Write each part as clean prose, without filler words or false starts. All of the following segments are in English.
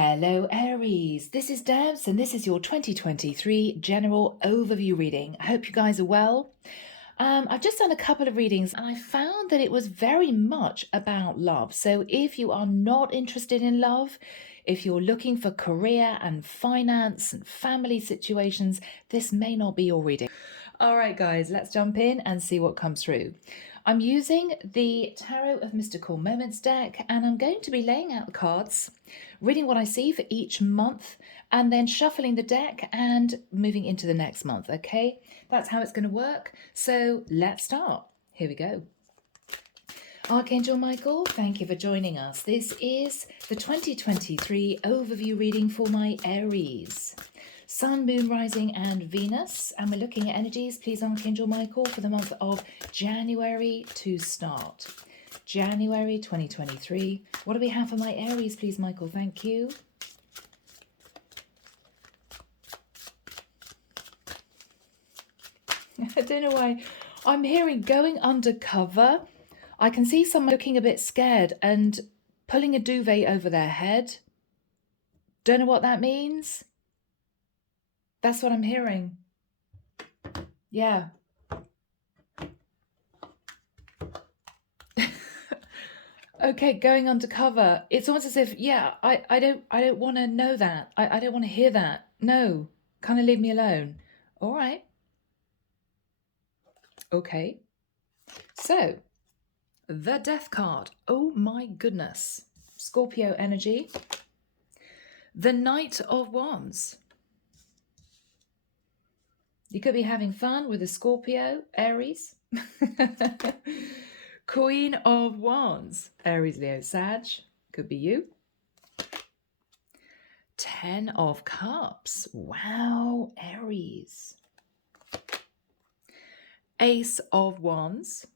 Hello Aries, this is Debs and this is your 2023 general overview reading. I hope you guys are well. I've just done a couple of readings and I found that it was very much about love. So if you are not interested in love, if you're looking for career and finance and family situations, this may not be your reading. All right, guys, let's jump in and see what comes through. I'm using the Tarot of Mystical Moments deck and I'm going to be laying out the cards, reading what I see for each month, and then shuffling the deck and moving into the next month, okay? That's how it's going to work. So let's start. Here we go. Archangel Michael, thank you for joining us. This is the 2023 overview reading for my Aries. Sun, Moon, Rising and Venus. And we're looking at energies, please, Archangel Michael, for the month of January to start. January 2023. What do we have for my Aries, please, Michael? Thank you. I don't know why. I'm hearing going undercover. I can see someone looking a bit scared and pulling a duvet over their head. Don't know what that means. That's what I'm hearing. Yeah. Okay, going undercover. It's almost as if, yeah, I don't want to know that. I don't want to hear that. No, kind of leave me alone. All right. Okay. So, the Death card. Oh my goodness. Scorpio energy. The Knight of Wands. You could be having fun with a Scorpio, Aries. Queen of Wands, Aries, Leo, Sag. Could be you. 10 of Cups. Wow, Aries. Ace of Wands.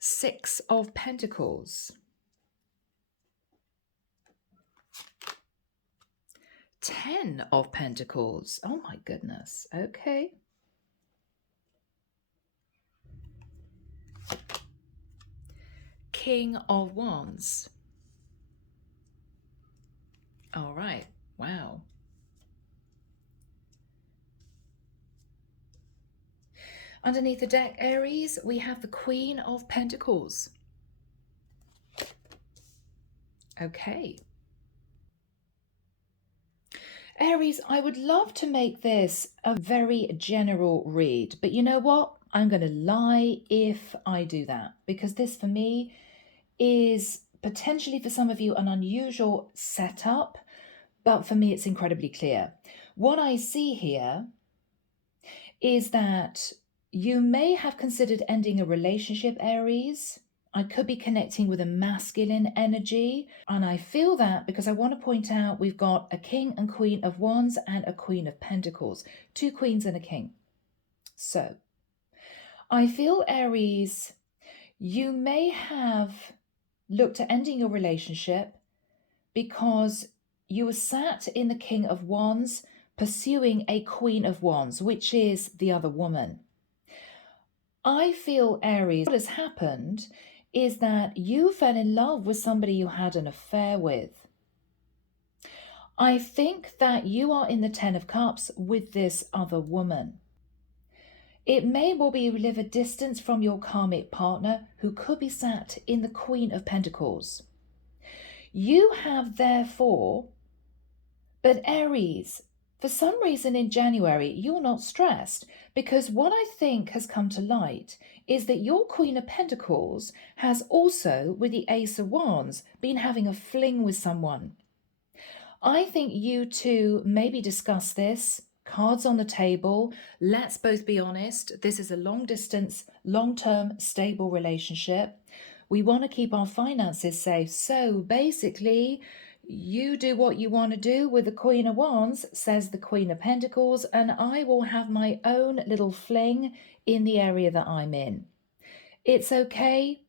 6 of Pentacles. 10 of Pentacles. Oh my goodness. Okay. King of Wands. All right. Wow. Underneath the deck, Aries, we have the Queen of Pentacles. Okay. Aries, I would love to make this a very general read, but you know what? I'm going to lie if I do that, because this for me is potentially for some of you an unusual setup, but for me it's incredibly clear. What I see here is that you may have considered ending a relationship, Aries. I could be connecting with a masculine energy, and I feel that because I want to point out we've got a King and Queen of Wands and a Queen of Pentacles, 2 queens and a king. So I feel, Aries, you may have looked at ending your relationship because you were sat in the King of Wands pursuing a Queen of Wands, which is the other woman. I feel, Aries, what has happened is that you fell in love with somebody you had an affair with. I think that you are in the 10 of Cups with this other woman. It may well be you live a distance from your karmic partner who could be sat in the Queen of Pentacles. You have therefore, but Aries, for some reason in January, you're not stressed, because what I think has come to light is that your Queen of Pentacles has also, with the Ace of Wands, been having a fling with someone. I think you two maybe discuss this, cards on the table. Let's both be honest. This is a long distance, long-term, stable relationship. We want to keep our finances safe. So basically, you do what you want to do with the Queen of Wands, says the Queen of Pentacles, and I will have my own little fling in the area that I'm in. It's okay.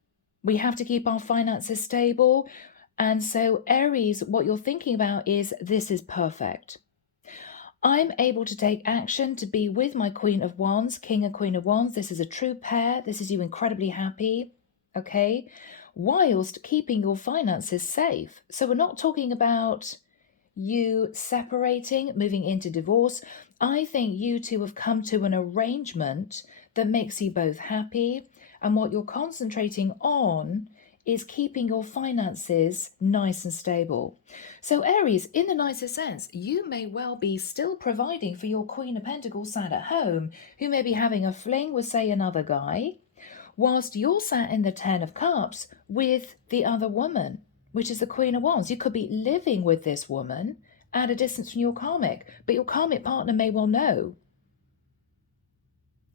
We have to keep our finances stable. And so, Aries, what you're thinking about is this is perfect. I'm able to take action to be with my Queen of Wands, King and Queen of Wands. This is a true pair. This is you incredibly happy. okay? Whilst keeping your finances safe. So we're not talking about you separating, moving into divorce. I think you two have come to an arrangement that makes you both happy. And what you're concentrating on is keeping your finances nice and stable. So, Aries, in the nicest sense, you may well be still providing for your Queen of Pentacles sat at home, who may be having a fling with, say, another guy, whilst you're sat in the Ten of Cups with the other woman, which is the Queen of Wands. You could be living with this woman at a distance from your karmic, but your karmic partner may well know.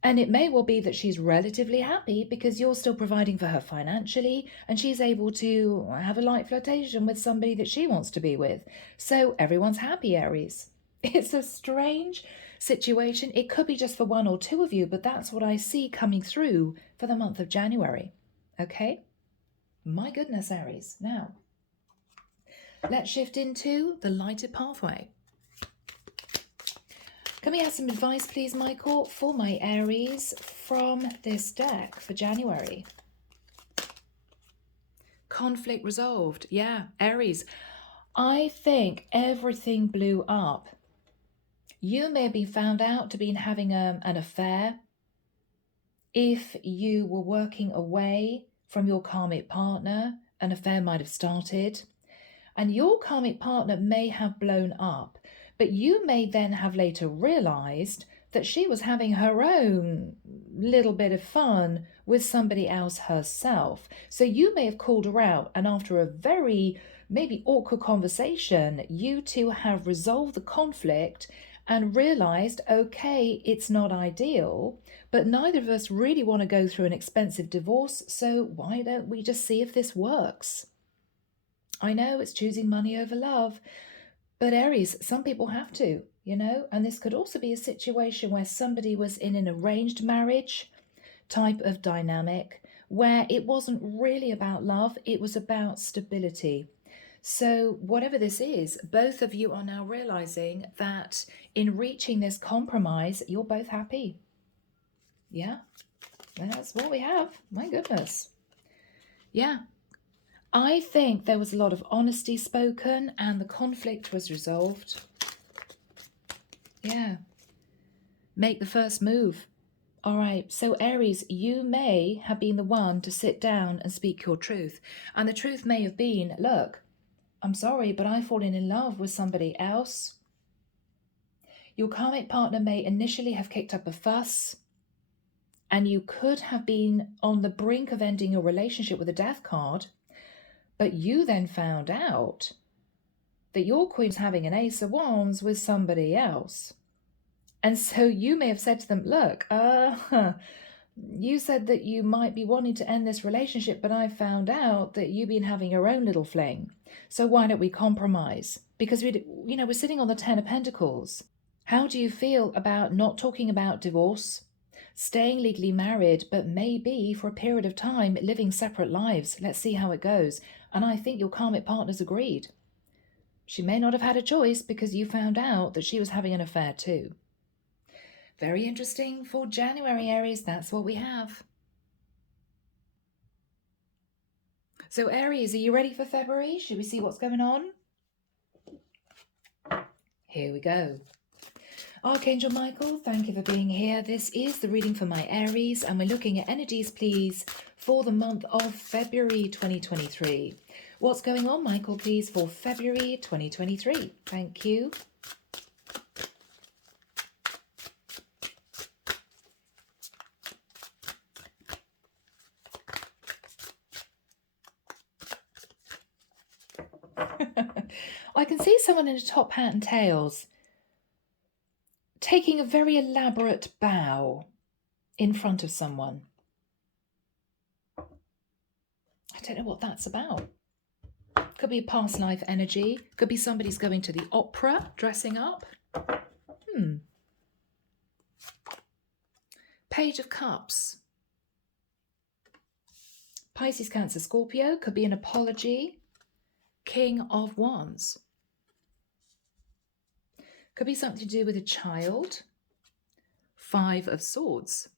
And it may well be that she's relatively happy because you're still providing for her financially and she's able to have a light flirtation with somebody that she wants to be with. So everyone's happy, Aries. It's a strange situation. It could be just for one or two of you, but that's what I see coming through for the month of January. Okay? My goodness, Aries. Now, let's shift into the lighted pathway. Can we have some advice, please, Michael, for my Aries from this deck for January? Conflict resolved. Yeah, Aries. I think everything blew up. You may be found out to be having an affair. If you were working away from your karmic partner, an affair might have started. And your karmic partner may have blown up. But you may then have later realized that she was having her own little bit of fun with somebody else herself. So you may have called her out, and after a very maybe awkward conversation, you two have resolved the conflict and realized, okay, it's not ideal, but neither of us really want to go through an expensive divorce, so why don't we just see if this works? I know it's choosing money over love, but Aries, some people have to, and this could also be a situation where somebody was in an arranged marriage type of dynamic where it wasn't really about love, it was about stability. So whatever this is, both of you are now realizing that in reaching this compromise, you're both happy. Yeah, that's what we have. My goodness. Yeah. I think there was a lot of honesty spoken and the conflict was resolved. Yeah. Make the first move. All right. So Aries, you may have been the one to sit down and speak your truth. And the truth may have been, look, I'm sorry, but I've fallen in love with somebody else. Your karmic partner may initially have kicked up a fuss, and you could have been on the brink of ending your relationship with a death card, but you then found out that your queen's having an ace of wands with somebody else. And so you may have said to them, look, you said that you might be wanting to end this relationship, but I found out that you've been having your own little fling. So why don't we compromise? Because we're sitting on the Ten of Pentacles. How do you feel about not talking about divorce, staying legally married, but maybe for a period of time living separate lives? Let's see how it goes. And I think your karmic partner's agreed. She may not have had a choice because you found out that she was having an affair too. Very interesting for January, Aries. That's what we have. So Aries, are you ready for February? Should we see what's going on? Here we go. Archangel Michael, thank you for being here. This is the reading for my Aries, and we're looking at energies, please, for the month of February 2023. What's going on, Michael, please, for February 2023? Thank you. I can see someone in a top hat and tails taking a very elaborate bow in front of someone. I don't know what that's about. Could be a past life energy. Could be somebody's going to the opera, dressing up. Page of Cups. Pisces, Cancer, Scorpio. Could be an apology. King of Wands. Could be something to do with a child. Five of Swords.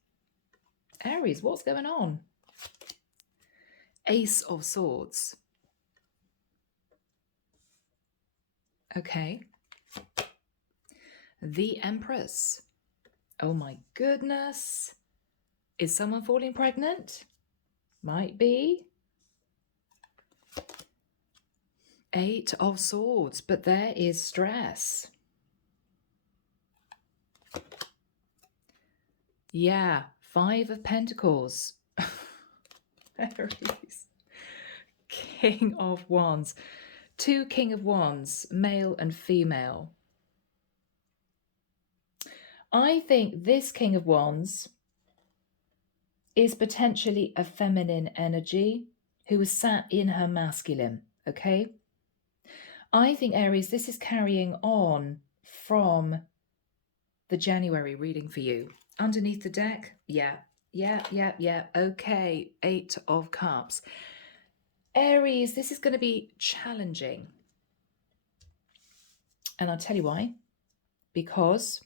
Aries, what's going on? Ace of Swords. Okay. The Empress. Oh my goodness. Is someone falling pregnant? Might be. Eight of Swords, but there is stress. Yeah, Five of Pentacles. Aries. King of Wands. Two King of Wands, male and female. I think this King of Wands is potentially a feminine energy who is sat in her masculine, okay? I think, Aries, this is carrying on from the January reading for you. Underneath the deck, yeah. Okay, Eight of Cups. Aries, this is going to be challenging. And I'll tell you why. Because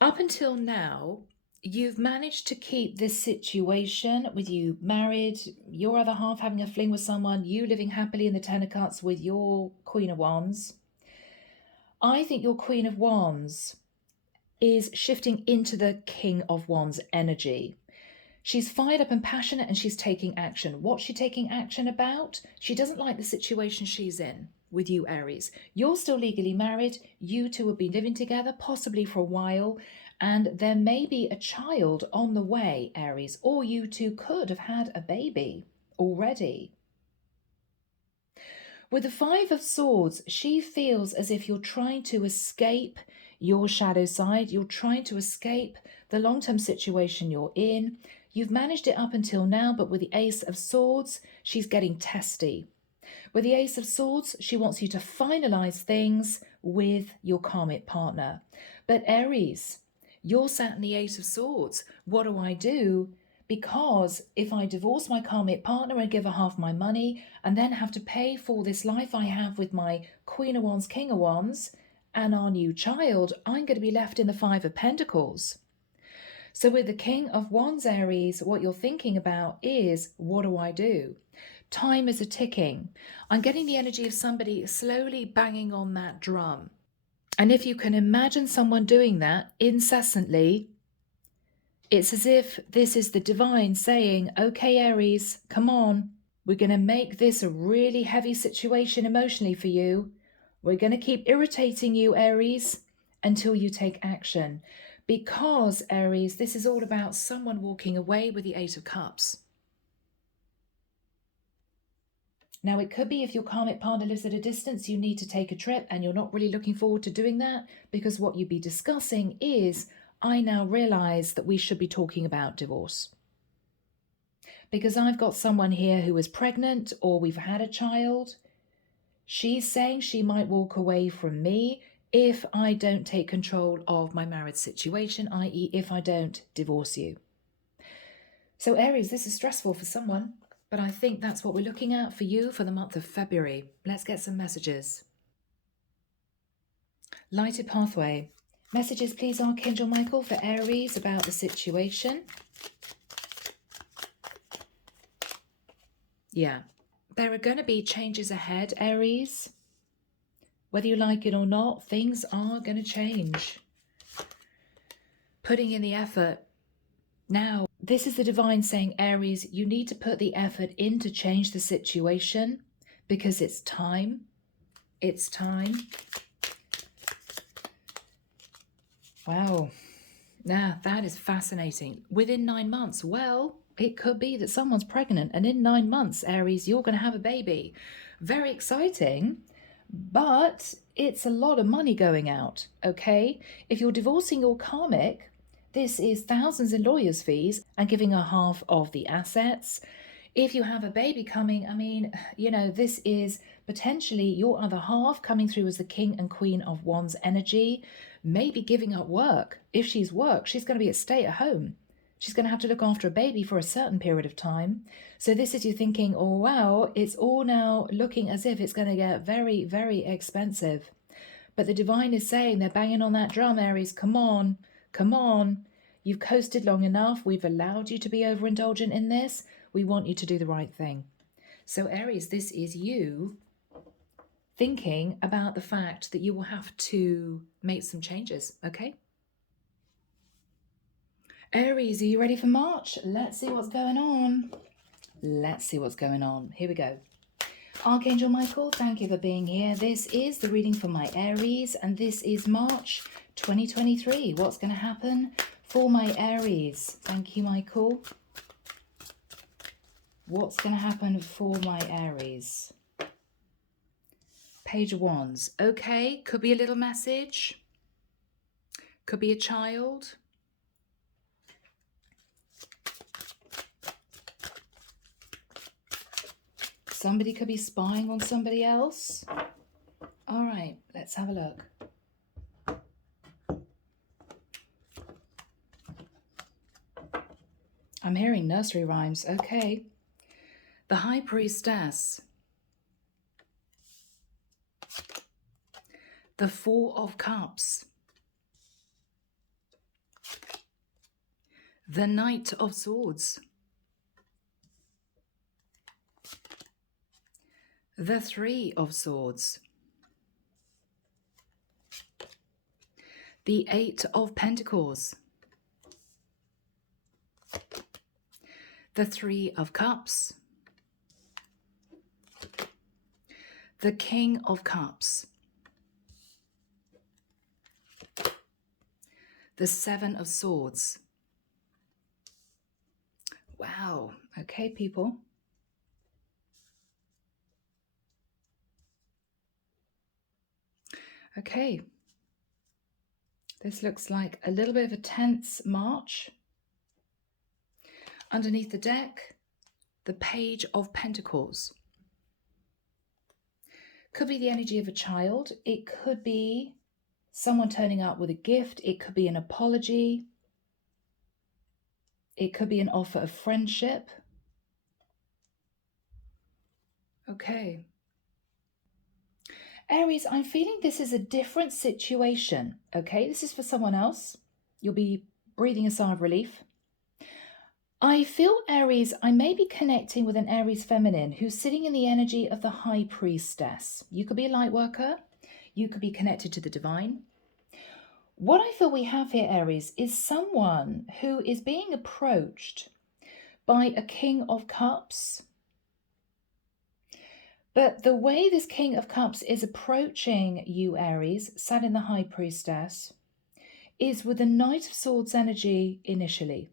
up until now, you've managed to keep this situation with you married, your other half having a fling with someone, you living happily in the Ten of Cups with your Queen of Wands. I think your Queen of Wands is shifting into the King of Wands energy. She's fired up and passionate and she's taking action. What's she taking action about? She doesn't like the situation she's in with you, Aries. You're still legally married. You two have been living together, possibly for a while, and there may be a child on the way, Aries, or you two could have had a baby already. With the Five of Swords, she feels as if you're trying to escape your shadow side. You're trying to escape the long-term situation you're in. You've managed it up until now, but with the Ace of Swords, she's getting testy. With the Ace of Swords, she wants you to finalize things with your karmic partner. But Aries, you're sat in the Ace of Swords. What do I do? Because if I divorce my karmic partner and give her half my money and then have to pay for this life I have with my Queen of Wands, King of Wands, and our new child, I'm going to be left in the Five of Pentacles. So with the King of Wands, Aries, what you're thinking about is, what do I do? Time is a ticking. I'm getting the energy of somebody slowly banging on that drum. And if you can imagine someone doing that incessantly, it's as if this is the divine saying, okay, Aries, come on. We're going to make this a really heavy situation emotionally for you. We're going to keep irritating you, Aries, until you take action. Because, Aries, this is all about someone walking away with the Eight of Cups. Now, it could be if your karmic partner lives at a distance, you need to take a trip and you're not really looking forward to doing that, because what you'd be discussing is, I now realize that we should be talking about divorce. Because I've got someone here who is pregnant or we've had a child. She's saying she might walk away from me if I don't take control of my marriage situation, i.e. if I don't divorce you. So Aries, this is stressful for someone, but I think that's what we're looking at for you for the month of February. Let's get some messages. Lighted Pathway. Messages, please, Archangel Michael, for Aries about the situation. Yeah, there are going to be changes ahead, Aries. Whether you like it or not, things are going to change. Putting in the effort. Now, this is the divine saying, Aries, you need to put the effort in to change the situation because it's time. It's time. Wow. Now, that is fascinating. Within 9 months, well, it could be that someone's pregnant and in 9 months, Aries, you're going to have a baby. Very exciting. But it's a lot of money going out, okay? If you're divorcing your karmic, this is thousands in lawyers' fees and giving her half of the assets. If you have a baby coming, I mean, you know, this is potentially your other half coming through as the King and Queen of Wands energy, maybe giving up work. If she's worked, she's going to be at stay at home. She's going to have to look after a baby for a certain period of time. So this is you thinking, oh, wow, it's all now looking as if it's going to get very, very expensive. But the divine is saying, they're banging on that drum, Aries, come on, come on. You've coasted long enough. We've allowed you to be overindulgent in this. We want you to do the right thing. So Aries, this is you thinking about the fact that you will have to make some changes, okay? Aries, are you ready for March? Let's see what's going on. Let's see what's going on. Here we go. Archangel Michael, thank you for being here. This is the reading for my Aries, and this is March 2023. What's going to happen for my Aries? Thank you, Michael. What's going to happen for my Aries? Page of Wands. Okay, could be a little message. Could be a child. Somebody could be spying on somebody else. All right, let's have a look. I'm hearing nursery rhymes. Okay. The High Priestess. The Four of Cups. The Knight of Swords. The Three of Swords. The Eight of Pentacles. The Three of Cups. The King of Cups. The Seven of Swords. Wow. Okay, people. Okay. This looks like a little bit of a tense March. Underneath the deck, the Page of Pentacles. Could be the energy of a child. It could be someone turning up with a gift. It could be an apology. It could be an offer of friendship. Okay. Aries, I'm feeling this is a different situation. Okay, this is for someone else. You'll be breathing a sigh of relief. I feel, Aries, I may be connecting with an Aries feminine who's sitting in the energy of the High Priestess. You could be a light worker. You could be connected to the divine. What I feel we have here, Aries, is someone who is being approached by a King of Cups. But the way this King of Cups is approaching you, Aries, sat in the High Priestess, is with the Knight of Swords energy initially.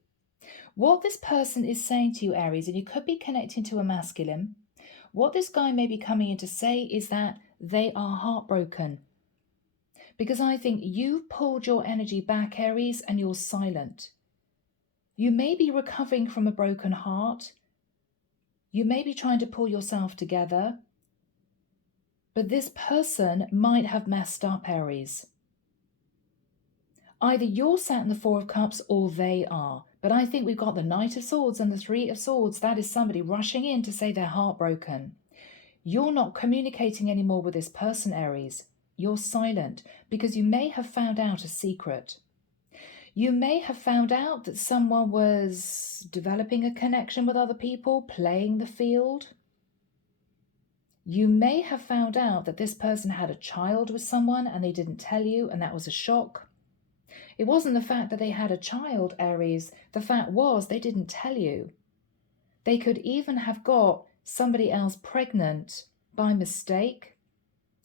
What this person is saying to you, Aries, and you could be connecting to a masculine, what this guy may be coming in to say is that they are heartbroken. Because I think you've pulled your energy back, Aries, and you're silent. You may be recovering from a broken heart. You may be trying to pull yourself together. But this person might have messed up, Aries. Either you're sat in the Four of Cups or they are. But I think we've got the Knight of Swords and the Three of Swords. That is somebody rushing in to say they're heartbroken. You're not communicating anymore with this person, Aries. You're silent because you may have found out a secret. You may have found out that someone was developing a connection with other people, playing the field. You may have found out that this person had a child with someone and they didn't tell you, and that was a shock. It wasn't the fact that they had a child, Aries. The fact was they didn't tell you. They could even have got somebody else pregnant by mistake.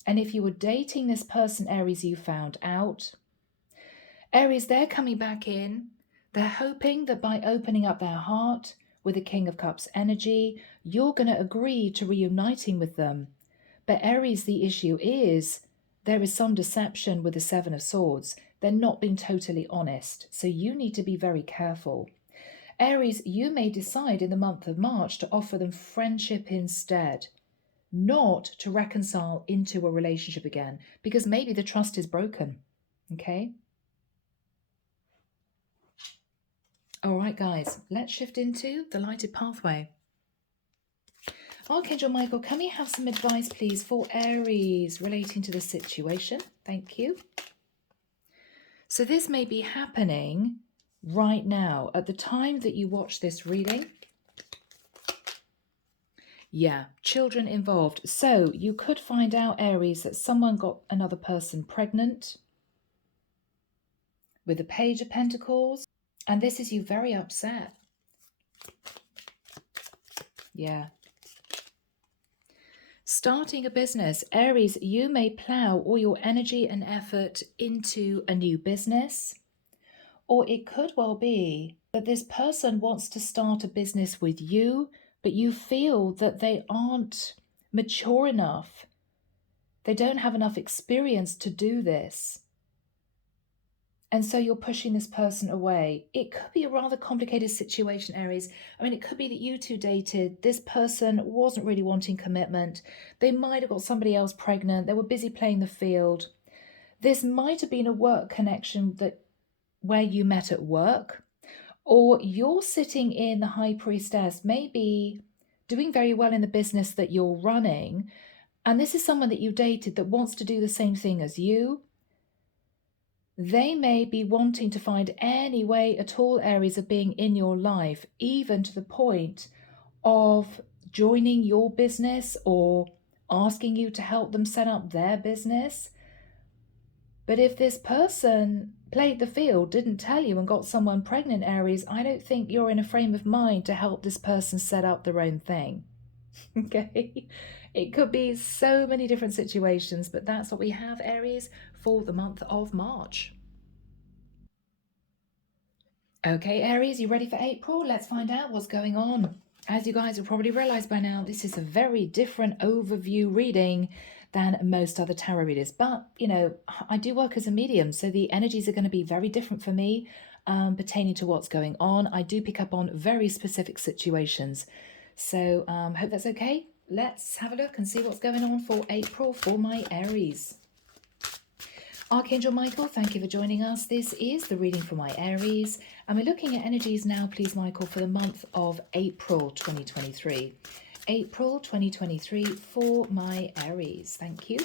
And if you were dating this person, Aries, you found out. Aries, they're coming back in. They're hoping that by opening up their heart with the King of Cups energy, you're going to agree to reuniting with them. But Aries, the issue is there is some deception with the Seven of Swords. They're not being totally honest. So you need to be very careful. Aries, you may decide in the month of March to offer them friendship instead, not to reconcile into a relationship again, because maybe the trust is broken. Okay? All right, guys, let's shift into the lighted pathway. Archangel Michael, can we have some advice, please, for Aries relating to the situation? Thank you. So this may be happening right now. At the time that you watch this reading, Yeah, children involved. So you could find out, Aries, that someone got another person pregnant with the Page of Pentacles. And this is you very upset. Yeah. Starting a business. Aries, you may plow all your energy and effort into a new business. Or it could well be that this person wants to start a business with you, but you feel that they aren't mature enough. They don't have enough experience to do this. And so you're pushing this person away. It could be a rather complicated situation, Aries. I mean, it could be that you two dated. This person wasn't really wanting commitment. They might have got somebody else pregnant. They were busy playing the field. This might have been a work connection where you met at work, or you're sitting in the High Priestess, maybe doing very well in the business that you're running. And this is someone that you dated that wants to do the same thing as you. They may be wanting to find any way at all, Aries, of being in your life, even to the point of joining your business or asking you to help them set up their business. But if this person played the field, didn't tell you, and got someone pregnant, Aries, I don't think you're in a frame of mind to help this person set up their own thing. Okay? It could be so many different situations, but that's what we have, Aries, for the month of March. Okay, Aries, you ready for April? Let's find out what's going on. As you guys have probably realized by now, this is a very different overview reading than most other tarot readers. But, you know, I do work as a medium, so the energies are going to be very different for me pertaining to what's going on. I do pick up on very specific situations. So hope that's okay. Let's have a look and see what's going on for April for my Aries. Archangel Michael, thank you for joining us. This is the reading for my Aries. And we're looking at energies now, please, Michael, for the month of April 2023. April 2023 for my Aries. Thank you.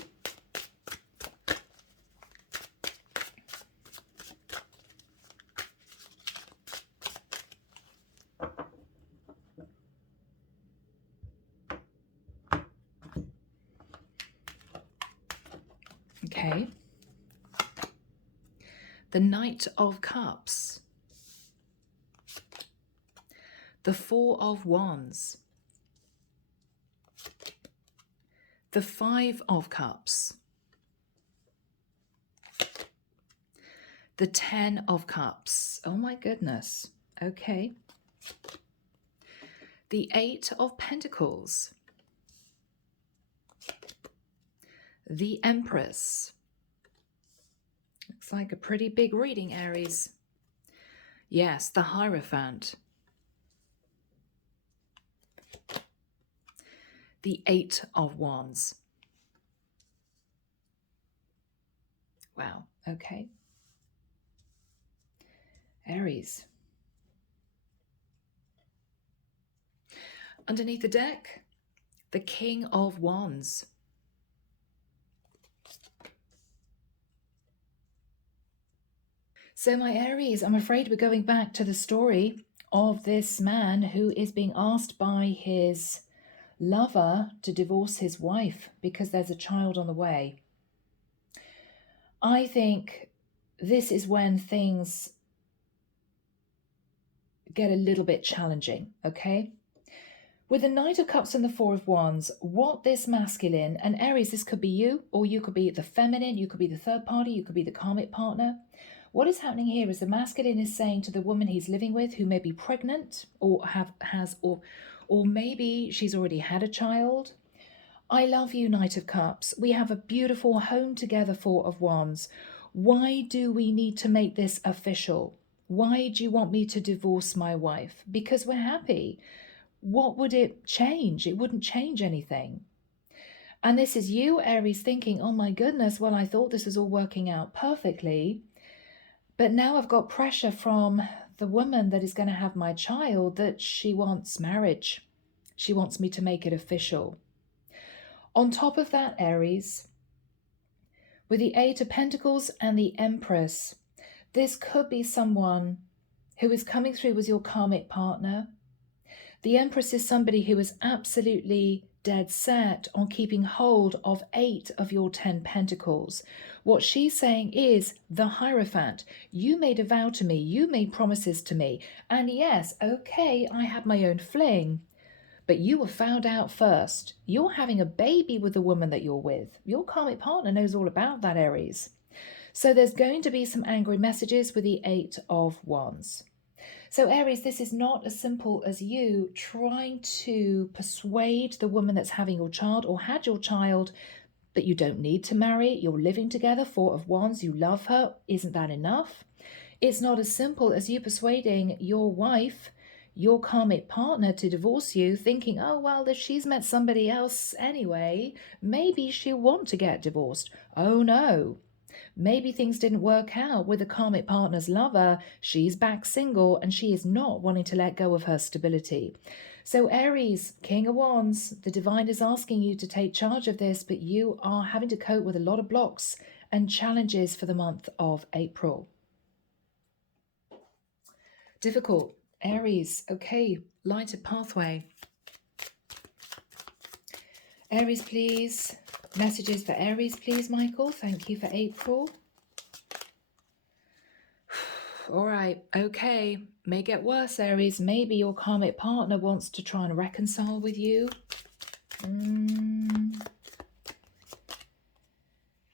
Okay. The Knight of Cups. The Four of Wands. The Five of Cups. The Ten of Cups. Oh my goodness. Okay. The Eight of Pentacles. The Empress. Looks like a pretty big reading, Aries. Yes, the Hierophant. The Eight of Wands. Wow, okay. Aries. Underneath the deck, the King of Wands. So my Aries, I'm afraid we're going back to the story of this man who is being asked by his lover to divorce his wife because there's a child on the way. I think this is when things get a little bit challenging, okay? With the Knight of Cups and the Four of Wands, what this masculine, and Aries, this could be you, or you could be the feminine, you could be the third party, you could be the karmic partner. What is happening here is the masculine is saying to the woman he's living with, who may be pregnant or or maybe she's already had a child. I love you, Knight of Cups. We have a beautiful home together, Four of Wands. Why do we need to make this official? Why do you want me to divorce my wife? Because we're happy. What would it change? It wouldn't change anything. And this is you, Aries, thinking, oh my goodness, well, I thought this was all working out perfectly. But now I've got pressure from the woman that is going to have my child that she wants marriage. She wants me to make it official. On top of that, Aries, with the Eight of Pentacles and the Empress, this could be someone who is coming through as your karmic partner. The Empress is somebody who is absolutely dead set on keeping hold of 8 of your 10 pentacles. What she's saying is, the Hierophant, you made a vow to me, you made promises to me, and yes, okay, I had my own fling, but you were found out first. You're having a baby with the woman that you're with. Your karmic partner knows all about that, Aries. So there's going to be some angry messages with the 8 of Wands. So Aries, this is not as simple as you trying to persuade the woman that's having your child or had your child that you don't need to marry. You're living together, 4 of Wands, you love her. Isn't that enough? It's not as simple as you persuading your wife, your karmic partner, to divorce you, thinking, oh, well, if she's met somebody else anyway, maybe she'll want to get divorced. Oh, no. Maybe things didn't work out with the karmic partner's lover. She's back single and she is not wanting to let go of her stability. So Aries, King of Wands, the divine is asking you to take charge of this, but you are having to cope with a lot of blocks and challenges for the month of April. Difficult. Aries, okay, lighted pathway. Aries, please. Messages for Aries, please, Michael. Thank you for April. All right, okay. May get worse, Aries. Maybe your karmic partner wants to try and reconcile with you.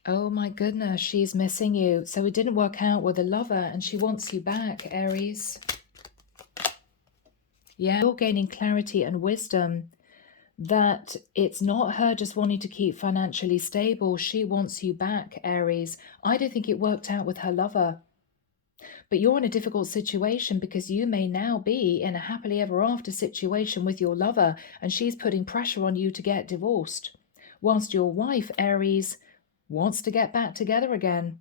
Oh my goodness, she's missing you. So it didn't work out with a lover and she wants you back, Aries. Yeah, you're gaining clarity and wisdom that it's not her just wanting to keep financially stable. She wants you back, Aries. I don't think it worked out with her lover. But you're in a difficult situation because you may now be in a happily ever after situation with your lover and she's putting pressure on you to get divorced. Whilst your wife, Aries, wants to get back together again.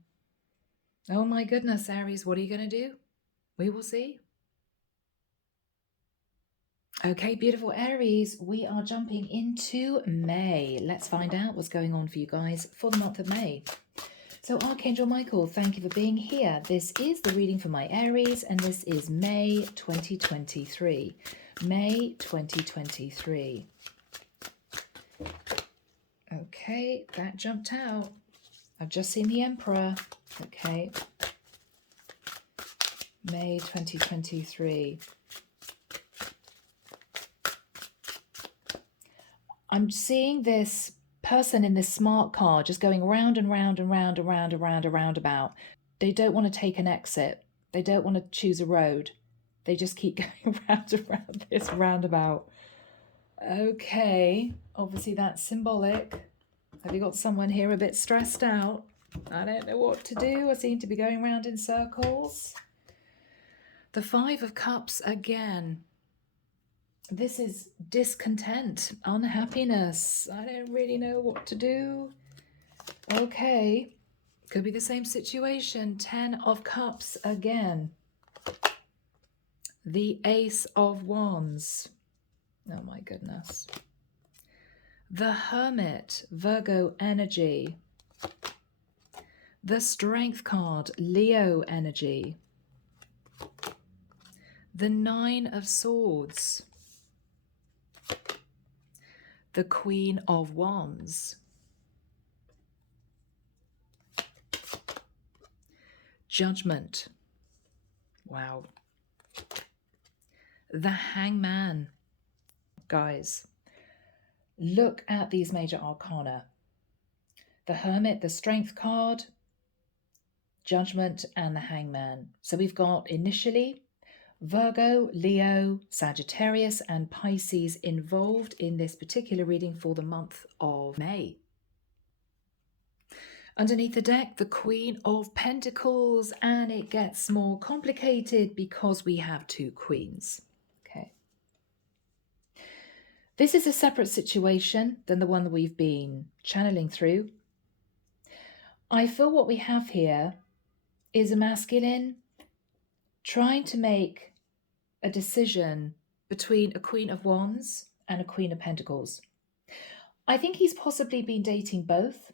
Oh my goodness, Aries, what are you going to do? We will see. Okay, beautiful Aries, we are jumping into May. Let's find out what's going on for you guys for the month of May. So Archangel Michael, thank you for being here. This is the reading for my Aries, and this is May 2023. May 2023. Okay, that jumped out. I've just seen the Emperor. Okay. May 2023. I'm seeing this person in this smart car just going round and round and round and round and round and roundabout. They don't want to take an exit. They don't want to choose a road. They just keep going round and round this roundabout. Okay, obviously that's symbolic. Have you got someone here a bit stressed out? I don't know what to do. I seem to be going round in circles. The 5 of Cups again. This is discontent, unhappiness. I don't really know what to do. Okay, could be the same situation. 10 of Cups again. The Ace of Wands. Oh my goodness. The Hermit, Virgo energy. The Strength card, Leo energy. The 9 of Swords. The Queen of Wands. Judgment. Wow. The Hangman. Guys, look at these major arcana. The Hermit, the Strength card, Judgment, and the Hangman. So we've got initially Virgo, Leo, Sagittarius, and Pisces involved in this particular reading for the month of May. Underneath the deck, the Queen of Pentacles, and it gets more complicated because we have 2 queens. Okay. This is a separate situation than the one that we've been channeling through. I feel what we have here is a masculine trying to make a decision between a Queen of Wands and a Queen of Pentacles. I think he's possibly been dating both.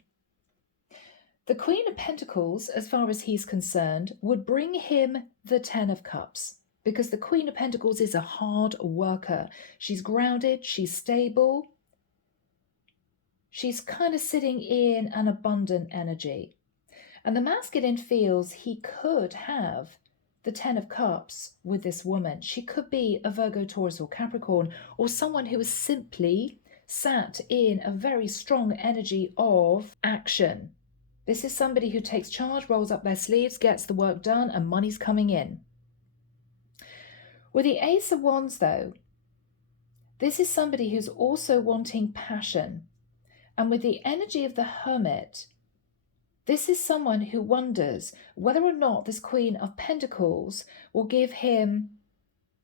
The Queen of Pentacles, as far as he's concerned, would bring him the 10 of Cups. because the Queen of Pentacles is a hard worker. She's grounded, she's stable. She's kind of sitting in an abundant energy. And the masculine feels he could have the Ten of Cups with this woman. She could be a Virgo, Taurus, or Capricorn, or someone who is simply sat in a very strong energy of action. This is somebody who takes charge, rolls up their sleeves, gets the work done, and money's coming in. With the Ace of Wands, though, this is somebody who's also wanting passion. And with the energy of the Hermit, this is someone who wonders whether or not this Queen of Pentacles will give him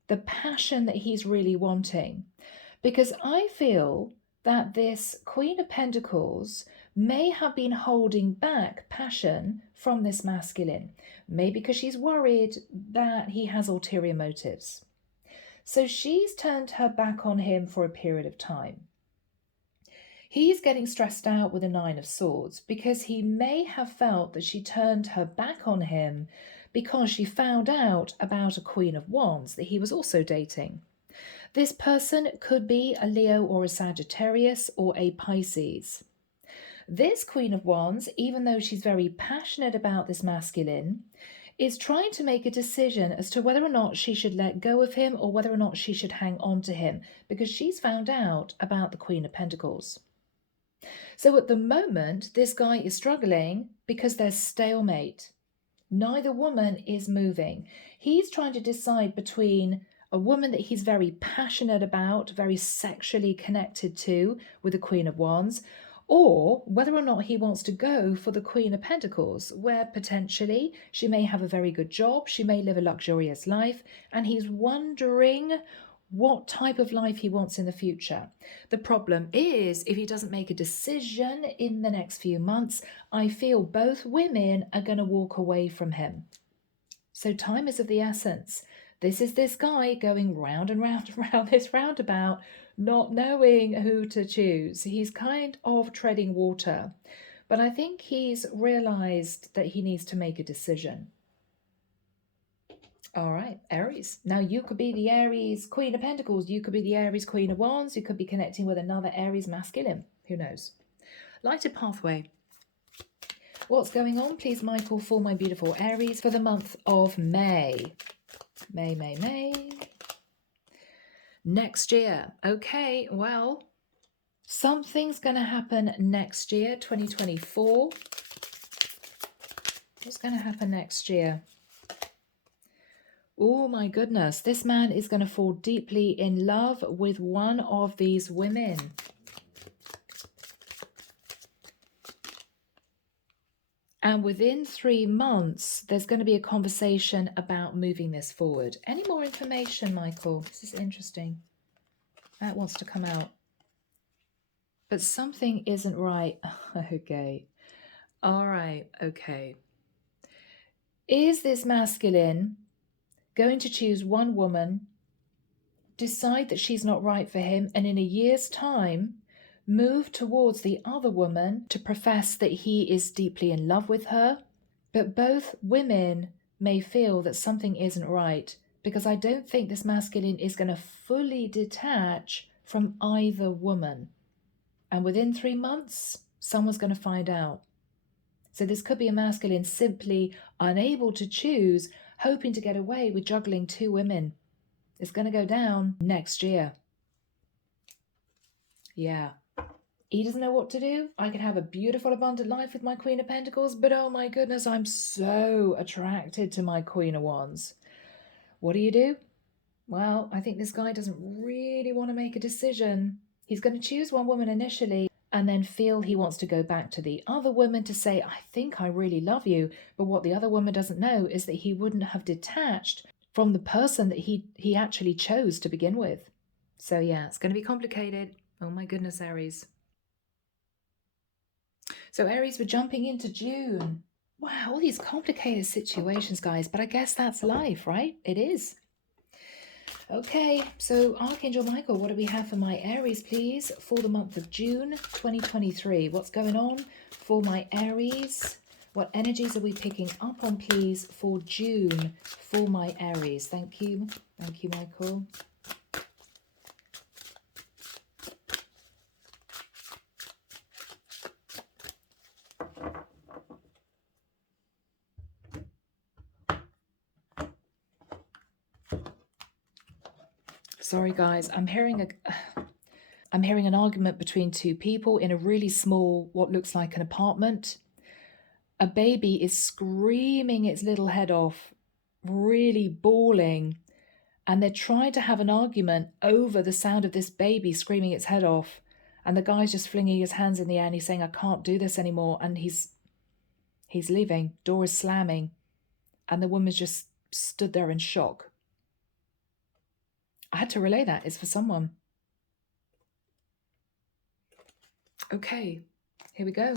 the passion that he's really wanting. Because I feel that this Queen of Pentacles may have been holding back passion from this masculine. Maybe because she's worried that he has ulterior motives. So she's turned her back on him for a period of time. He's getting stressed out with a Nine of Swords because he may have felt that she turned her back on him because she found out about a Queen of Wands that he was also dating. This person could be a Leo or a Sagittarius or a Pisces. This Queen of Wands, even though she's very passionate about this masculine, is trying to make a decision as to whether or not she should let go of him or whether or not she should hang on to him because she's found out about the Queen of Pentacles. So at the moment, this guy is struggling because there's stalemate. Neither woman is moving. He's trying to decide between a woman that he's very passionate about, very sexually connected to with the Queen of Wands, or whether or not he wants to go for the Queen of Pentacles, where potentially she may have a very good job, she may live a luxurious life, and he's wondering what type of life he wants in the future. The problem is, if he doesn't make a decision in the next few months, I feel both women are going to walk away from him. So time is of the essence. This is this guy going round and round and round this roundabout, not knowing who to choose. He's kind of treading water, but I think he's realized that he needs to make a decision. All right, Aries. Now you could be the Aries Queen of Pentacles. You could be the Aries Queen of Wands. You could be connecting with another Aries masculine. Who knows? Lighted pathway. What's going on, please, Michael, for my beautiful Aries for the month of May? May. Next year. Okay, well, something's going to happen next year, 2024. What's going to happen next year? Oh my goodness, this man is going to fall deeply in love with one of these women. And within 3 months, there's going to be a conversation about moving this forward. Any more information, Michael? This is interesting. That wants to come out. But something isn't right. Okay. All right. Okay. Is this masculine going to choose one woman, decide that she's not right for him, and in a year's time move towards the other woman to profess that he is deeply in love with her? But both women may feel that something isn't right, because I don't think this masculine is going to fully detach from either woman. And within 3 months, someone's going to find out. So this could be a masculine simply unable to choose, hoping to get away with juggling 2 women. It's going to go down next year. Yeah. He doesn't know what to do. I can have a beautiful, abundant life with my Queen of Pentacles, but oh my goodness, I'm so attracted to my Queen of Wands. What do? Well, I think this guy doesn't really want to make a decision. He's going to choose one woman initially and then feel he wants to go back to the other woman to say, I think I really love you. But what the other woman doesn't know is that he wouldn't have detached from the person that he actually chose to begin with. So yeah, it's going to be complicated. Oh my goodness, Aries. So Aries, we're jumping into June. Wow, all these complicated situations, guys. But I guess that's life, right? It is. Okay, so Archangel Michael, what do we have for my Aries, please, for the month of June 2023? What's going on for my Aries What energies are we picking up on, please, for June for my Aries? Thank you. Thank you, Michael. Sorry, guys. I'm hearing an argument between two people in a really small, what looks like an apartment. A baby is screaming its little head off, really bawling, and they're trying to have an argument over the sound of this baby screaming its head off. And the guy's just flinging his hands in the air and he's saying, I can't do this anymore. And he's leaving. Door is slamming. And the woman's just stood there in shock. I had to relay that. It's for someone. Okay, here we go.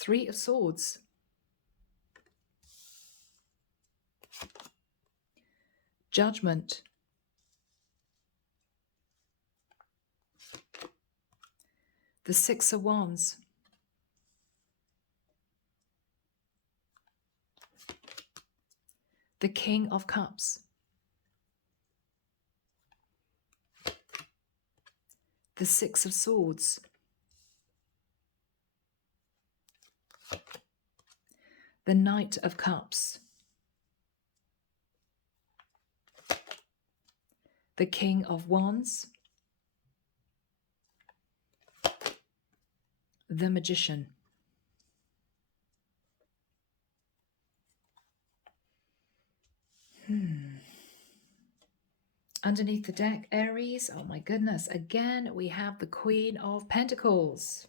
3 of Swords. Judgment. The 6 of Wands. The King of Cups. The 6 of Swords. The Knight of Cups. The King of Wands. The Magician. Underneath the deck, Aries, oh my goodness, again we have the Queen of Pentacles.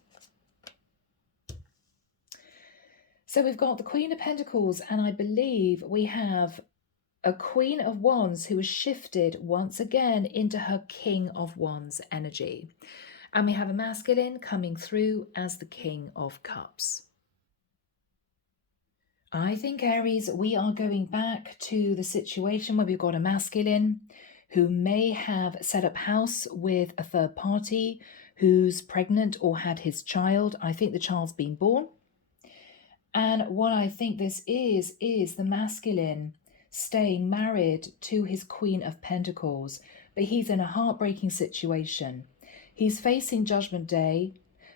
So we've got the Queen of Pentacles, and I believe we have a Queen of Wands who has shifted once again into her King of Wands energy. And we have a masculine coming through as the King of Cups. I think, Aries, we are going back to the situation where we've got a masculine who may have set up house with a third party who's pregnant or had his child. I think the child's been born. And what I think this is the masculine staying married to his Queen of Pentacles. But he's in a heartbreaking situation. He's facing Judgment Day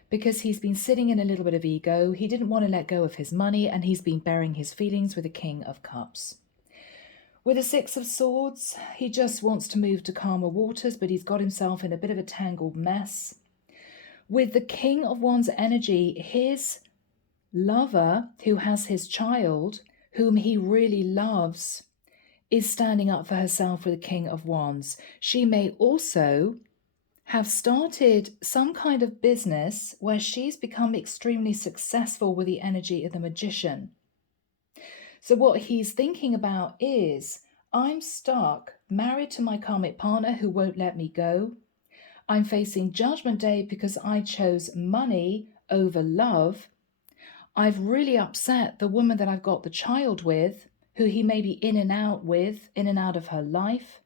because he's been sitting in a little bit of ego. He didn't want to let go of his money, and he's been burying his feelings with the King of Cups. With the 6 of Swords, he just wants to move to calmer waters, but he's got himself in a bit of a tangled mess. With the King of Wands energy, his lover, who has his child, whom he really loves, is standing up for herself with the King of Wands. She may also have started some kind of business where she's become extremely successful with the energy of the Magician. So what he's thinking about is, I'm stuck, married to my karmic partner who won't let me go. I'm facing Judgment Day because I chose money over love. I've really upset the woman that I've got the child with, who he may be in and out of her life,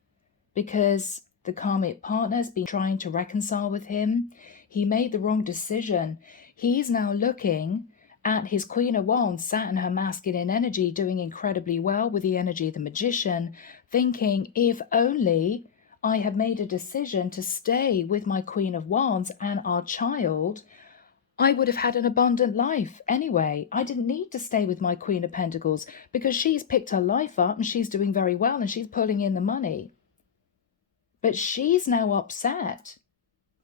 because the karmic partner's been trying to reconcile with him. He made the wrong decision. He's now looking at his Queen of Wands sat in her masculine energy, doing incredibly well with the energy of the Magician, thinking, if only I had made a decision to stay with my Queen of Wands and our child, I would have had an abundant life anyway. I didn't need to stay with my Queen of Pentacles because she's picked her life up and she's doing very well and she's pulling in the money. But she's now upset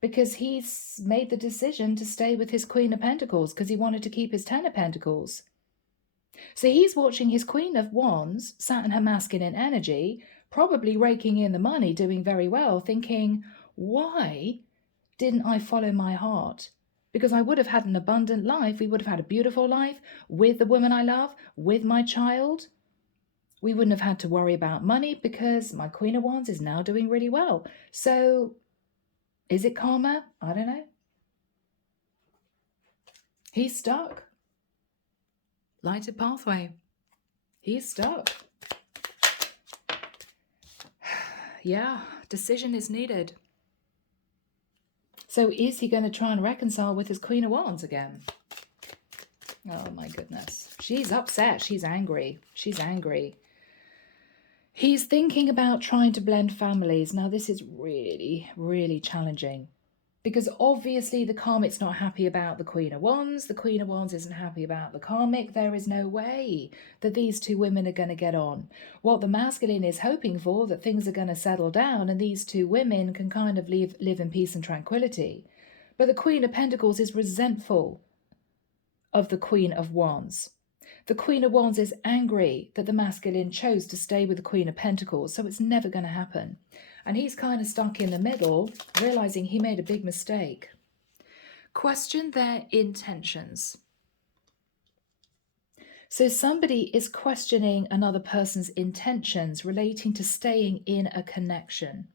because he's made the decision to stay with his Queen of Pentacles because he wanted to keep his Ten of Pentacles. So he's watching his Queen of Wands, sat in her masculine energy, probably raking in the money, doing very well, thinking, why didn't I follow my heart? Because I would have had an abundant life. We would have had a beautiful life with the woman I love, with my child. We wouldn't have had to worry about money because my Queen of Wands is now doing really well. So is it karma? I don't know. He's stuck. Lighted pathway. He's stuck. Yeah, decision is needed. So is he going to try and reconcile with his Queen of Wands again? Oh my goodness. She's upset. She's angry. She's angry. He's thinking about trying to blend families. Now, this is really, really challenging because obviously the karmic's not happy about the Queen of Wands. The Queen of Wands isn't happy about the karmic. There is no way that these two women are going to get on. What the masculine is hoping for, that things are going to settle down and these two women can kind of live in peace and tranquility. But the Queen of Pentacles is resentful of the Queen of Wands. The Queen of Wands is angry that the masculine chose to stay with the Queen of Pentacles, so it's never going to happen. And he's kind of stuck in the middle, realizing he made a big mistake. Question their intentions. So somebody is questioning another person's intentions relating to staying in a connection.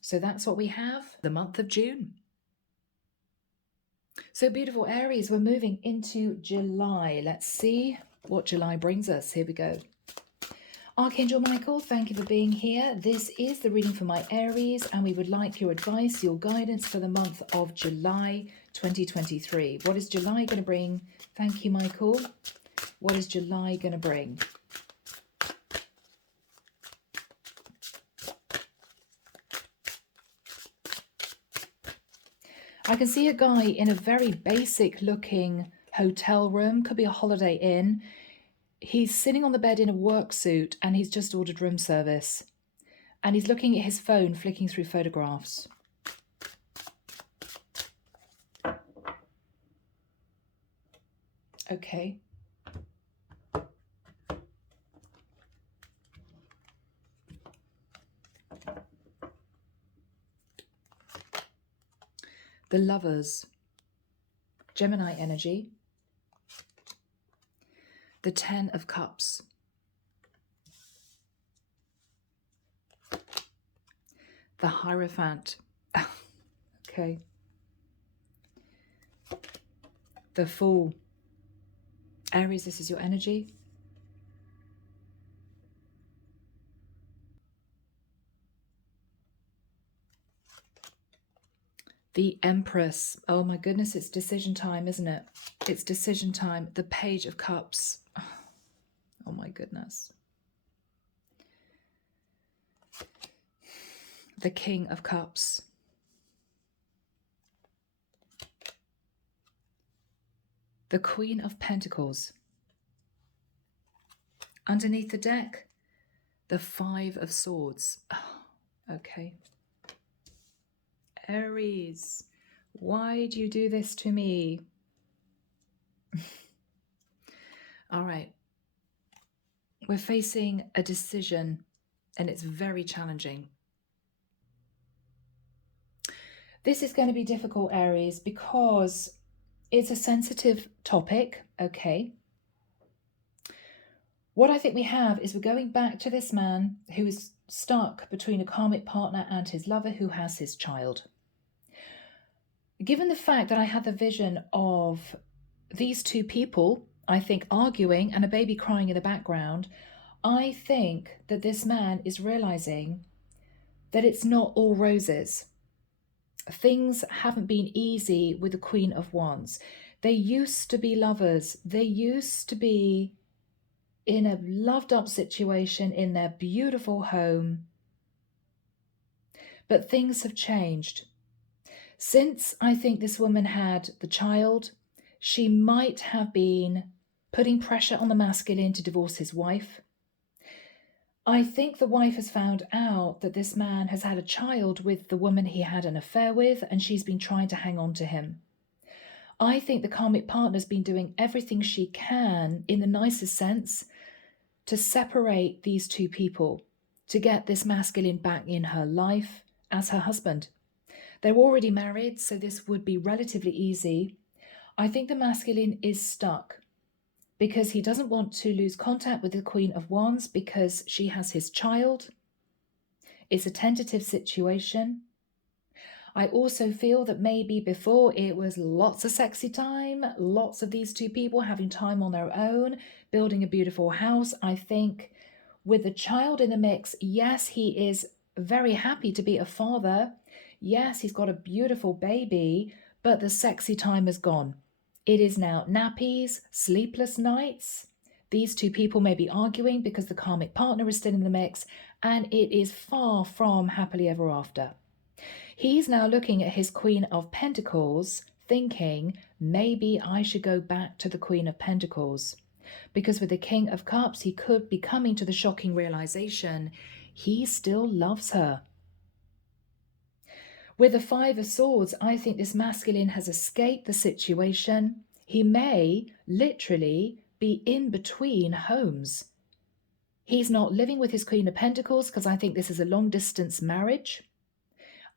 So that's what we have, the month of June. So beautiful Aries, we're moving into July. Let's see what July brings us. Here we go. Archangel Michael, thank you for being here. This is the reading for my Aries, and we would like your advice, your guidance for the month of July 2023. What is July going to bring? Thank you, Michael. What is July going to bring? I can see a guy in a very basic looking hotel room, could be a Holiday Inn. He's sitting on the bed in a work suit and he's just ordered room service. And he's looking at his phone, flicking through photographs. Okay. The Lovers, Gemini energy, the Ten of Cups, the Hierophant, okay, the Fool. Aries, this is your energy. The Empress. Oh my goodness, it's decision time, isn't it? It's decision time. The Page of Cups. Oh my goodness. The King of Cups. The Queen of Pentacles. Underneath the deck, the Five of Swords. Oh, okay. Aries, why do you do this to me? All right. We're facing a decision and it's very challenging. This is going to be difficult, Aries, because it's a sensitive topic, okay? What I think we have is we're going back to this man who is stuck between a karmic partner and his lover who has his child. Given the fact that I had the vision of these two people, I think, arguing and a baby crying in the background, I think that this man is realizing that it's not all roses. Things haven't been easy with the Queen of Wands. They used to be lovers. They used to be in a loved up situation in their beautiful home. But things have changed. Since I think this woman had the child, she might have been putting pressure on the masculine to divorce his wife. I think the wife has found out that this man has had a child with the woman he had an affair with, and she's been trying to hang on to him. I think the karmic partner's been doing everything she can, in the nicest sense, to separate these two people, to get this masculine back in her life as her husband. They're already married, so this would be relatively easy. I think the masculine is stuck because he doesn't want to lose contact with the Queen of Wands because she has his child. It's a tentative situation. I also feel that maybe before it was lots of sexy time, lots of these two people having time on their own, building a beautiful house. I think with the child in the mix, yes, he is very happy to be a father. Yes, he's got a beautiful baby, but the sexy time is gone. It is now nappies, sleepless nights. These two people may be arguing because the karmic partner is still in the mix, and it is far from happily ever after. He's now looking at his Queen of Pentacles, thinking, maybe I should go back to the Queen of Pentacles. Because with the King of Cups, he could be coming to the shocking realization he still loves her. With the Five of Swords, I think this masculine has escaped the situation. He may literally be in between homes. He's not living with his Queen of Pentacles because I think this is a long-distance marriage.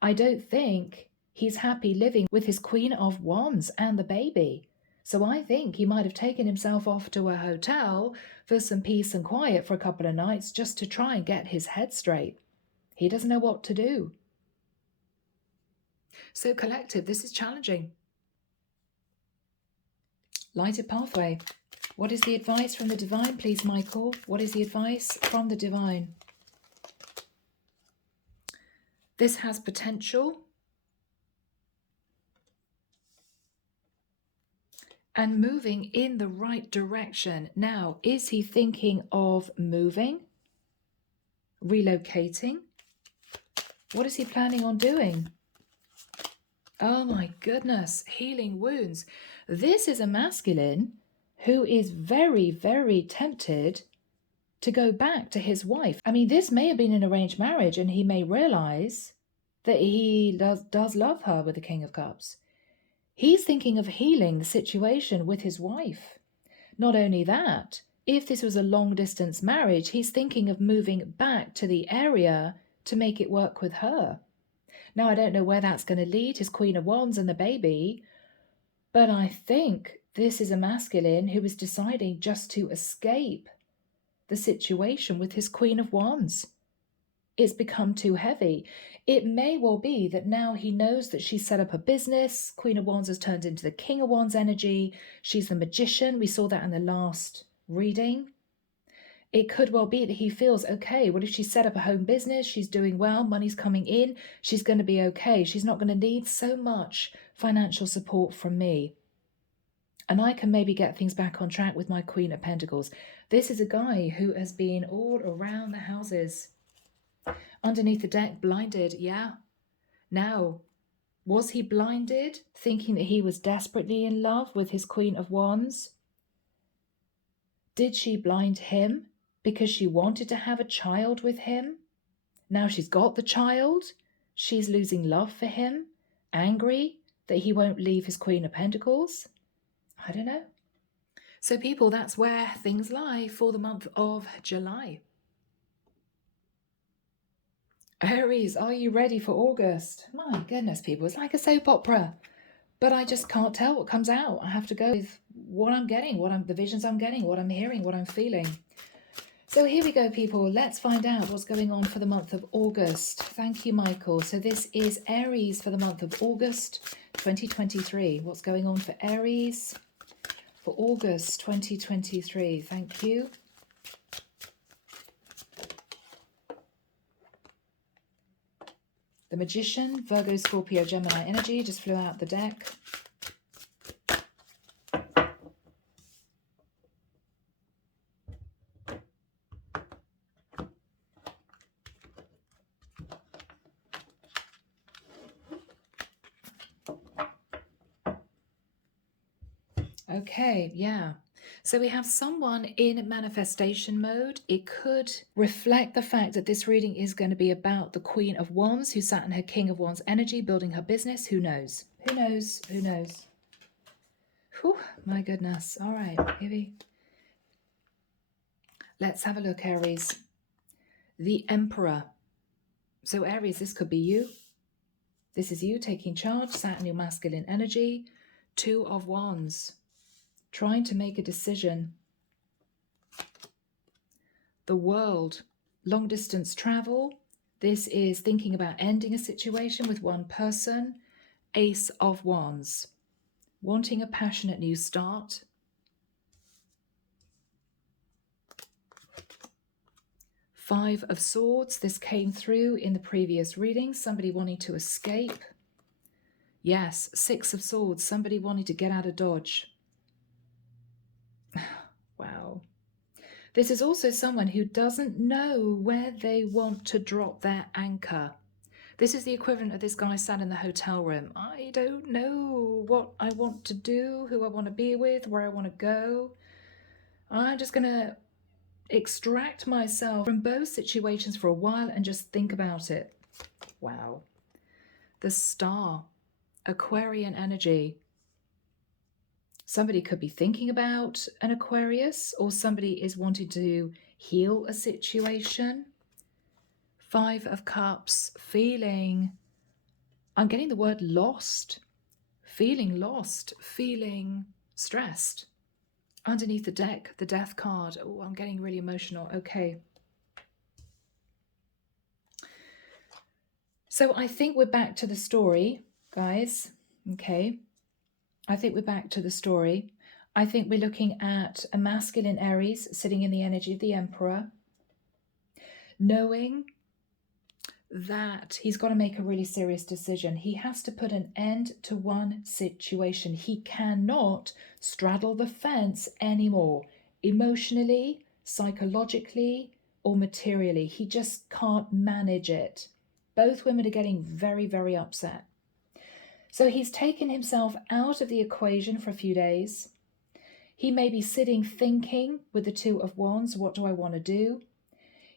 I don't think he's happy living with his Queen of Wands and the baby. So I think he might have taken himself off to a hotel for some peace and quiet for a couple of nights just to try and get his head straight. He doesn't know what to do. So collective, this is challenging. Lighted pathway. What is the advice from the divine, please, Michael? What is the advice from the divine? This has potential. And moving in the right direction. Now, is he thinking of moving? Relocating? What is he planning on doing? Oh my goodness, healing wounds. This is a masculine who is very, very tempted to go back to his wife. I mean, this may have been an arranged marriage and he may realize that he does love her with the King of Cups. He's thinking of healing the situation with his wife. Not only that, if this was a long-distance marriage, he's thinking of moving back to the area to make it work with her. Now, I don't know where that's going to lead, his Queen of Wands and the baby, but I think this is a masculine who is deciding just to escape the situation with his Queen of Wands. It's become too heavy. It may well be that now he knows that she's set up a business. Queen of Wands has turned into the King of Wands energy. She's the magician. We saw that in the last reading. It could well be that he feels, okay, well, if she set up a home business, she's doing well, money's coming in, she's going to be okay. She's not going to need so much financial support from me. And I can maybe get things back on track with my Queen of Pentacles. This is a guy who has been all around the houses. Underneath the deck, blinded, yeah. Now, was he blinded, thinking that he was desperately in love with his Queen of Wands? Did she blind him because she wanted to have a child with him? Now she's got the child. She's losing love for him, angry that he won't leave his Queen of Pentacles. I don't know. So people, that's where things lie for the month of July. Aries, are you ready for August? My goodness, people, it's like a soap opera. But I just can't tell what comes out. I have to go with what I'm getting, the visions I'm getting, what I'm hearing, what I'm feeling. So here we go, people. Let's find out what's going on for the month of August. Thank you, Michael. So this is Aries for the month of August 2023. What's going on for Aries for August 2023? Thank you. The Magician, Virgo, Scorpio, Gemini energy just flew out the deck. Okay, yeah. So we have someone in manifestation mode. It could reflect the fact that this reading is going to be about the Queen of Wands who sat in her King of Wands energy, building her business. Who knows? Who knows? Who knows? Whew, my goodness. All right, let's have a look, Aries. The Emperor. So Aries, this could be you. This is you taking charge, sat in your masculine energy. Two of Wands. Trying to make a decision. The World, long distance travel. This is thinking about ending a situation with one person. Ace of Wands, wanting a passionate new start. Five of Swords, this came through in the previous reading. Somebody wanting to escape. Yes, Six of Swords, somebody wanting to get out of Dodge. Wow. This is also someone who doesn't know where they want to drop their anchor. This is the equivalent of this guy sat in the hotel room. I don't know what I want to do, who I want to be with, where I want to go. I'm just going to extract myself from both situations for a while and just think about it. Wow. The Star, Aquarian energy. Somebody could be thinking about an Aquarius, or somebody is wanting to heal a situation. 5 of Cups, feeling, I'm getting the word lost, feeling stressed. Underneath the deck, the Death card. Oh, I'm getting really emotional. Okay. So I think we're back to the story, guys. Okay. I think we're back to the story. I think we're looking at a masculine Aries sitting in the energy of the Emperor, knowing that he's got to make a really serious decision. He has to put an end to one situation. He cannot straddle the fence anymore, emotionally, psychologically, or materially. He just can't manage it. Both women are getting very, very upset. So he's taken himself out of the equation for a few days. He may be sitting thinking with the 2 of Wands, what do I want to do?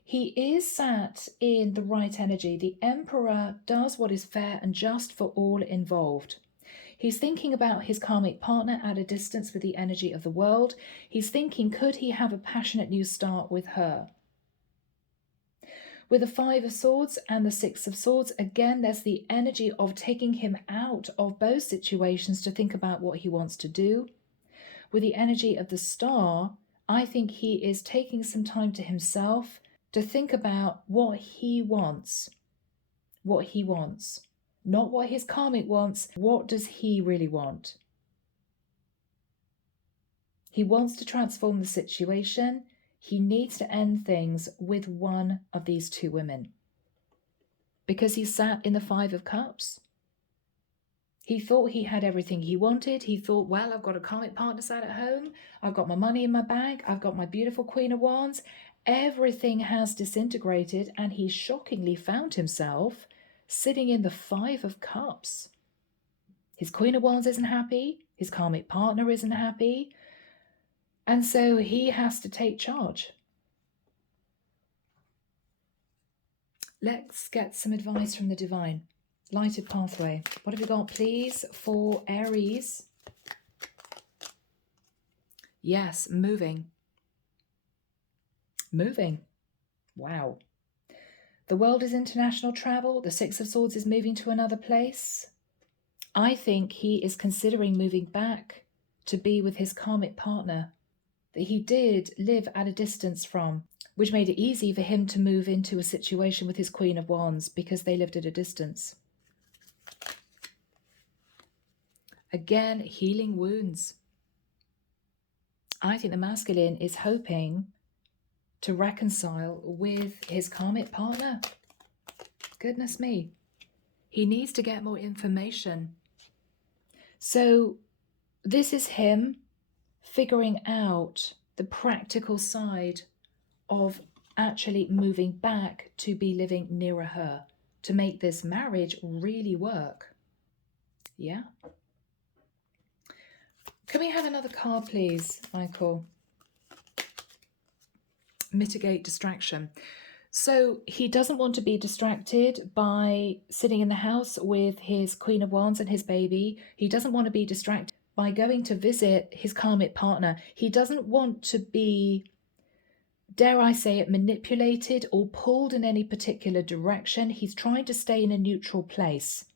He is sat in the right energy. The Emperor does what is fair and just for all involved. He's thinking about his karmic partner at a distance with the energy of the world. He's thinking, could he have a passionate new start with her? With the 5 of Swords and the 6 of Swords, again, there's the energy of taking him out of both situations to think about what he wants to do. With the energy of the Star, I think he is taking some time to himself to think about what he wants. What he wants. Not what his karmic wants. What does he really want? He wants to transform the situation. He needs to end things with one of these 2 women. Because he sat in the 5 of Cups. He thought he had everything he wanted. He thought, well, I've got a karmic partner sat at home. I've got my money in my bank. I've got my beautiful Queen of Wands. Everything has disintegrated, and he shockingly found himself sitting in the 5 of Cups. His Queen of Wands isn't happy. His karmic partner isn't happy. And so he has to take charge. Let's get some advice from the divine. Lighted pathway. What have you got, please, for Aries? Yes, moving. Moving. Wow. The world is international travel. The 6 of Swords is moving to another place. I think he is considering moving back to be with his karmic partner that he did live at a distance from, which made it easy for him to move into a situation with his Queen of Wands because they lived at a distance. Again, healing wounds. I think the masculine is hoping to reconcile with his karmic partner. Goodness me. He needs to get more information. So this is him figuring out the practical side of actually moving back to be living nearer her, to make this marriage really work. Yeah. Can we have another card, please, Michael? Mitigate distraction. So he doesn't want to be distracted by sitting in the house with his Queen of Wands and his baby. He doesn't want to be distracted by going to visit his karmic partner. He doesn't want to be, dare I say it, manipulated or pulled in any particular direction. He's trying to stay in a neutral place.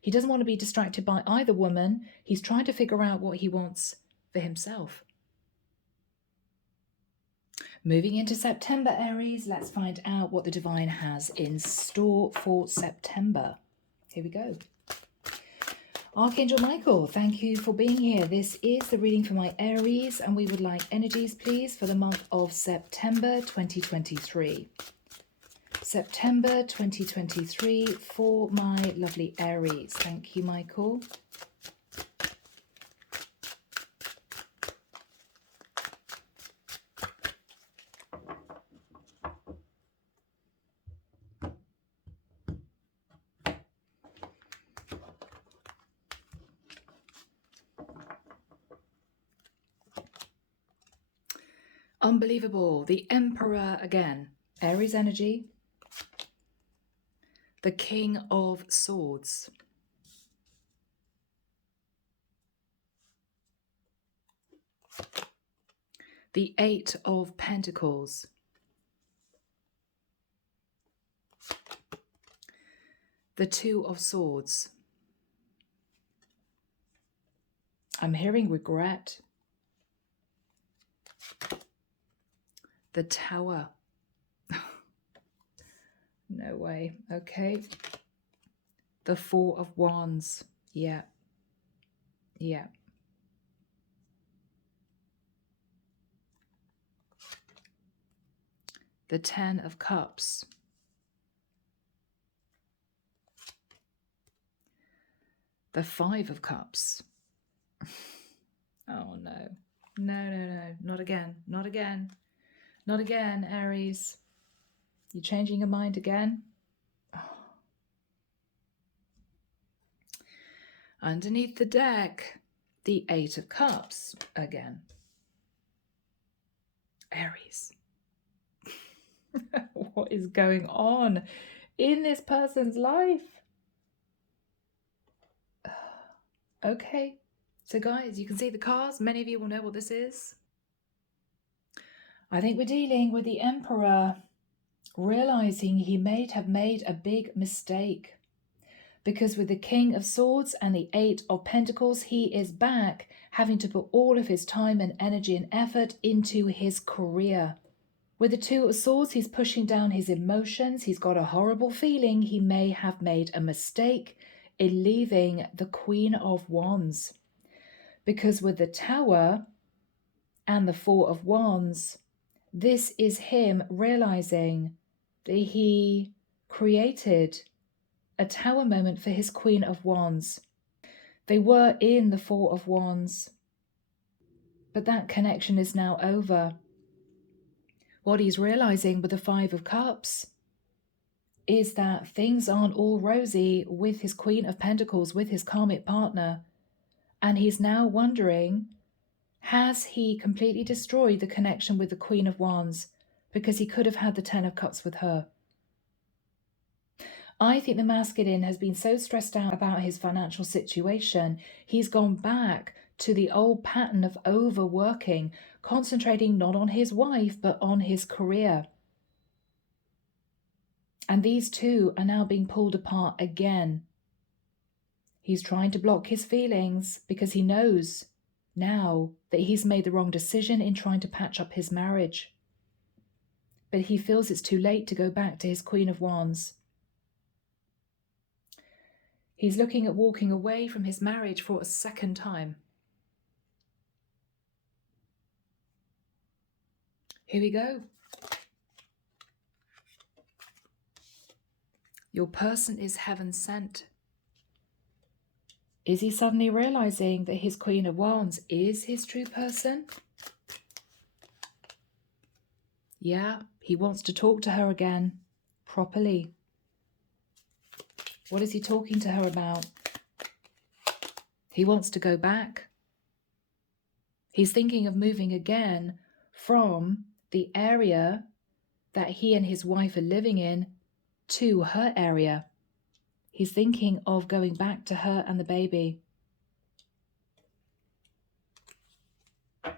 He doesn't want to be distracted by either woman. He's trying to figure out what he wants for himself. Moving into September, Aries, let's find out what the divine has in store for September. Here we go. Archangel Michael, thank you for being here. This is the reading for my Aries, and we would like energies, please, for the month of September 2023. September 2023 for my lovely Aries. Thank you, Michael. Unbelievable. The Emperor again. Aries energy. The King of Swords. The Eight of Pentacles. The Two of Swords. I'm hearing regret. The Tower. No way. Okay. The Four of Wands. Yeah. Yeah. The Ten of Cups. The Five of Cups. Oh no. No, no, no. Not again. Not again. Not again, Aries. You changing your mind again? Oh. Underneath the deck, the Eight of Cups again. Aries. What is going on in this person's life? Okay. So guys, you can see the cards. Many of you will know what this is. I think we're dealing with the Emperor realizing he may have made a big mistake. Because with the King of Swords and the Eight of Pentacles, he is back having to put all of his time and energy and effort into his career. With the Two of Swords, he's pushing down his emotions. He's got a horrible feeling he may have made a mistake in leaving the Queen of Wands. Because with the Tower and the Four of Wands, this is him realizing that he created a Tower moment for his Queen of Wands. They were in the Four of Wands, but that connection is now over. What he's realizing with the Five of Cups is that things aren't all rosy with his Queen of Pentacles, with his karmic partner. And he's now wondering, has he completely destroyed the connection with the Queen of Wands? Because he could have had the Ten of Cups with her. I think the masculine has been so stressed out about his financial situation, he's gone back to the old pattern of overworking, concentrating not on his wife, but on his career. And these two are now being pulled apart again. He's trying to block his feelings because he knows now that he's made the wrong decision in trying to patch up his marriage. But he feels it's too late to go back to his Queen of Wands. He's looking at walking away from his marriage for a second time. Here we go. Your person is heaven sent. Is he suddenly realizing that his Queen of Wands is his true person? Yeah, he wants to talk to her again, properly. What is he talking to her about? He wants to go back. He's thinking of moving again from the area that he and his wife are living in to her area. He's thinking of going back to her and the baby.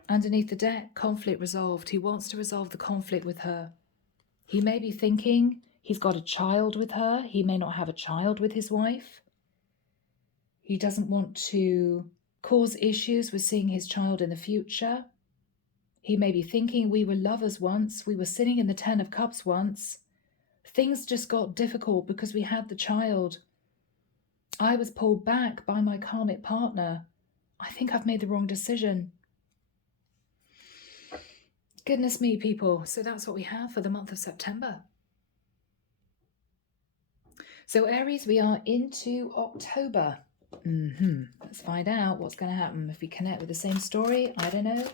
Underneath the deck, conflict resolved. He wants to resolve the conflict with her. He may be thinking he's got a child with her. He may not have a child with his wife. He doesn't want to cause issues with seeing his child in the future. He may be thinking, we were lovers once. We were sitting in the Ten of Cups once. Things just got difficult because we had the child. I was pulled back by my karmic partner. I think I've made the wrong decision. Goodness me, people. So that's what we have for the month of September. So Aries, we are into October. Let's find out what's going to happen. If we connect with the same story, I don't know.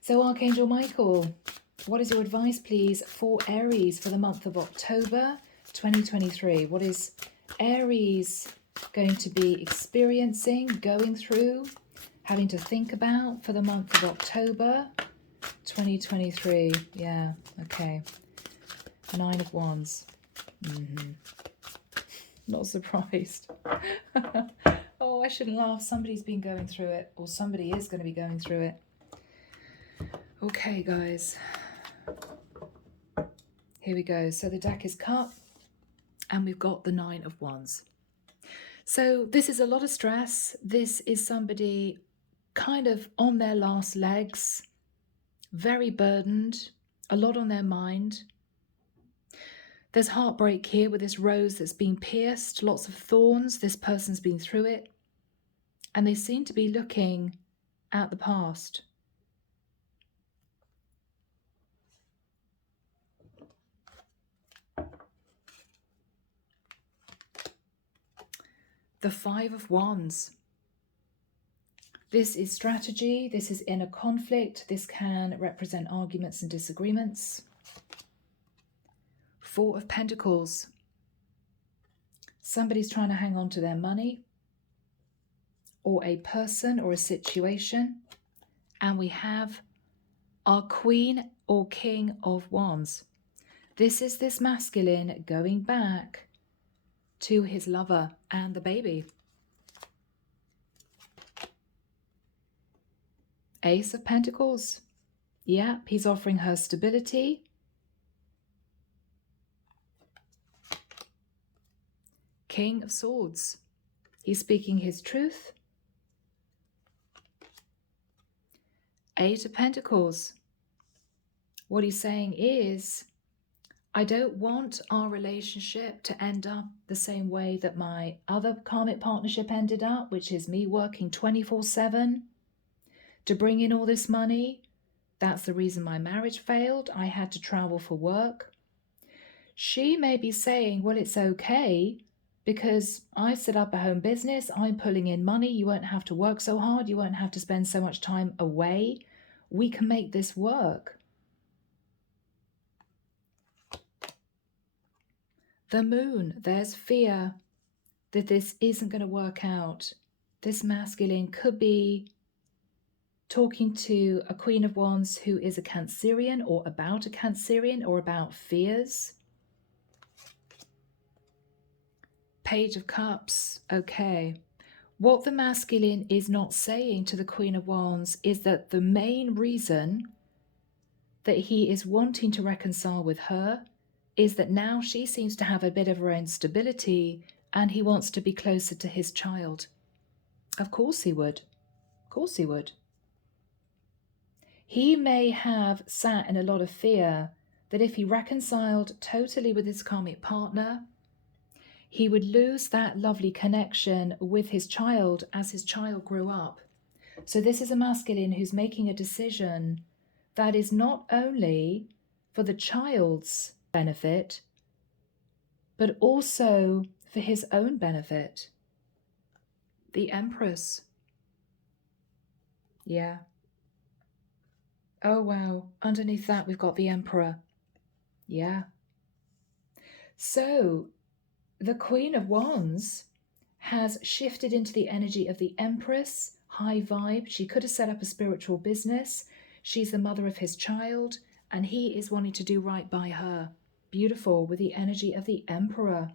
So Archangel Michael, what is your advice, please, for Aries for the month of October 2023? What is Aries going to be experiencing, going through, having to think about for the month of October 2023. Yeah, okay. 9 of Wands. Not surprised. Oh, I shouldn't laugh. Somebody's been going through it, or somebody is going to be going through it. Okay, guys. Here we go. So the deck is cut, and we've got the 9 of Wands. So this is a lot of stress. This is somebody kind of on their last legs, very burdened, a lot on their mind. There's heartbreak here with this rose that's been pierced, lots of thorns. This person's been through it. And they seem to be looking at the past. The 5 of Wands. This is strategy. This is inner conflict. This can represent arguments and disagreements. 4 of Pentacles. Somebody's trying to hang on to their money, or a person or a situation. And we have our Queen or King of Wands. This is this masculine going back to his lover and the baby. Ace of Pentacles. Yeah, he's offering her stability. King of Swords. He's speaking his truth. 8 of Pentacles. What he's saying is, I don't want our relationship to end up the same way that my other karmic partnership ended up, which is me working 24/7 to bring in all this money. That's the reason my marriage failed. I had to travel for work. She may be saying, well, it's okay because I set up a home business. I'm pulling in money. You won't have to work so hard. You won't have to spend so much time away. We can make this work. The Moon, there's fear that this isn't going to work out. This masculine could be talking to a Queen of Wands who is a Cancerian, or about a Cancerian, or about fears. Page of Cups. Okay. What the masculine is not saying to the Queen of Wands is that the main reason that he is wanting to reconcile with her is that now she seems to have a bit of her own stability and he wants to be closer to his child. Of course he would. Of course he would. He may have sat in a lot of fear that if he reconciled totally with his karmic partner, he would lose that lovely connection with his child as his child grew up. So this is a masculine who's making a decision that is not only for the child's benefit, but also for his own benefit. The Empress. Yeah. Oh, wow. Underneath that, we've got the Emperor. Yeah. So the Queen of Wands has shifted into the energy of the Empress, high vibe. She could have set up a spiritual business. She's the mother of his child, and he is wanting to do right by her. Beautiful, with the energy of the Emperor.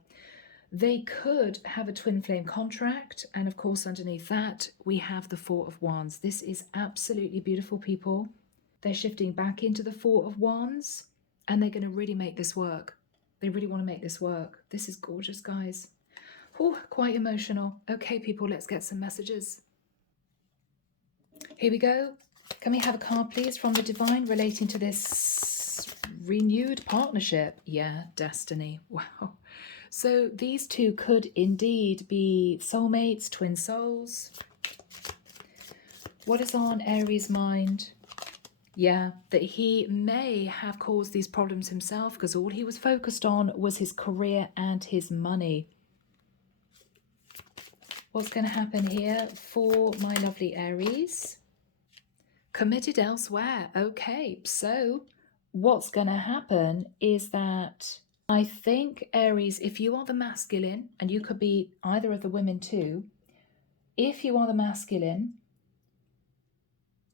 They could have a twin flame contract, and of course underneath that we have the 4 of Wands. This is absolutely beautiful, people. They're shifting back into the 4 of Wands, and they're going to really make this work. They really want to make this work. This is gorgeous, guys. Oh, quite emotional. Okay, people, let's get some messages. Here we go. Can we have a card, please, from the Divine relating to this renewed partnership? Yeah, destiny. Wow. So these two could indeed be soulmates, twin souls. What is on Aries' mind? Yeah, that he may have caused these problems himself because all he was focused on was his career and his money. What's going to happen here for my lovely Aries? Committed elsewhere. Okay, so what's going to happen is that I think, Aries, if you are the masculine, and you could be either of the women too, if you are the masculine,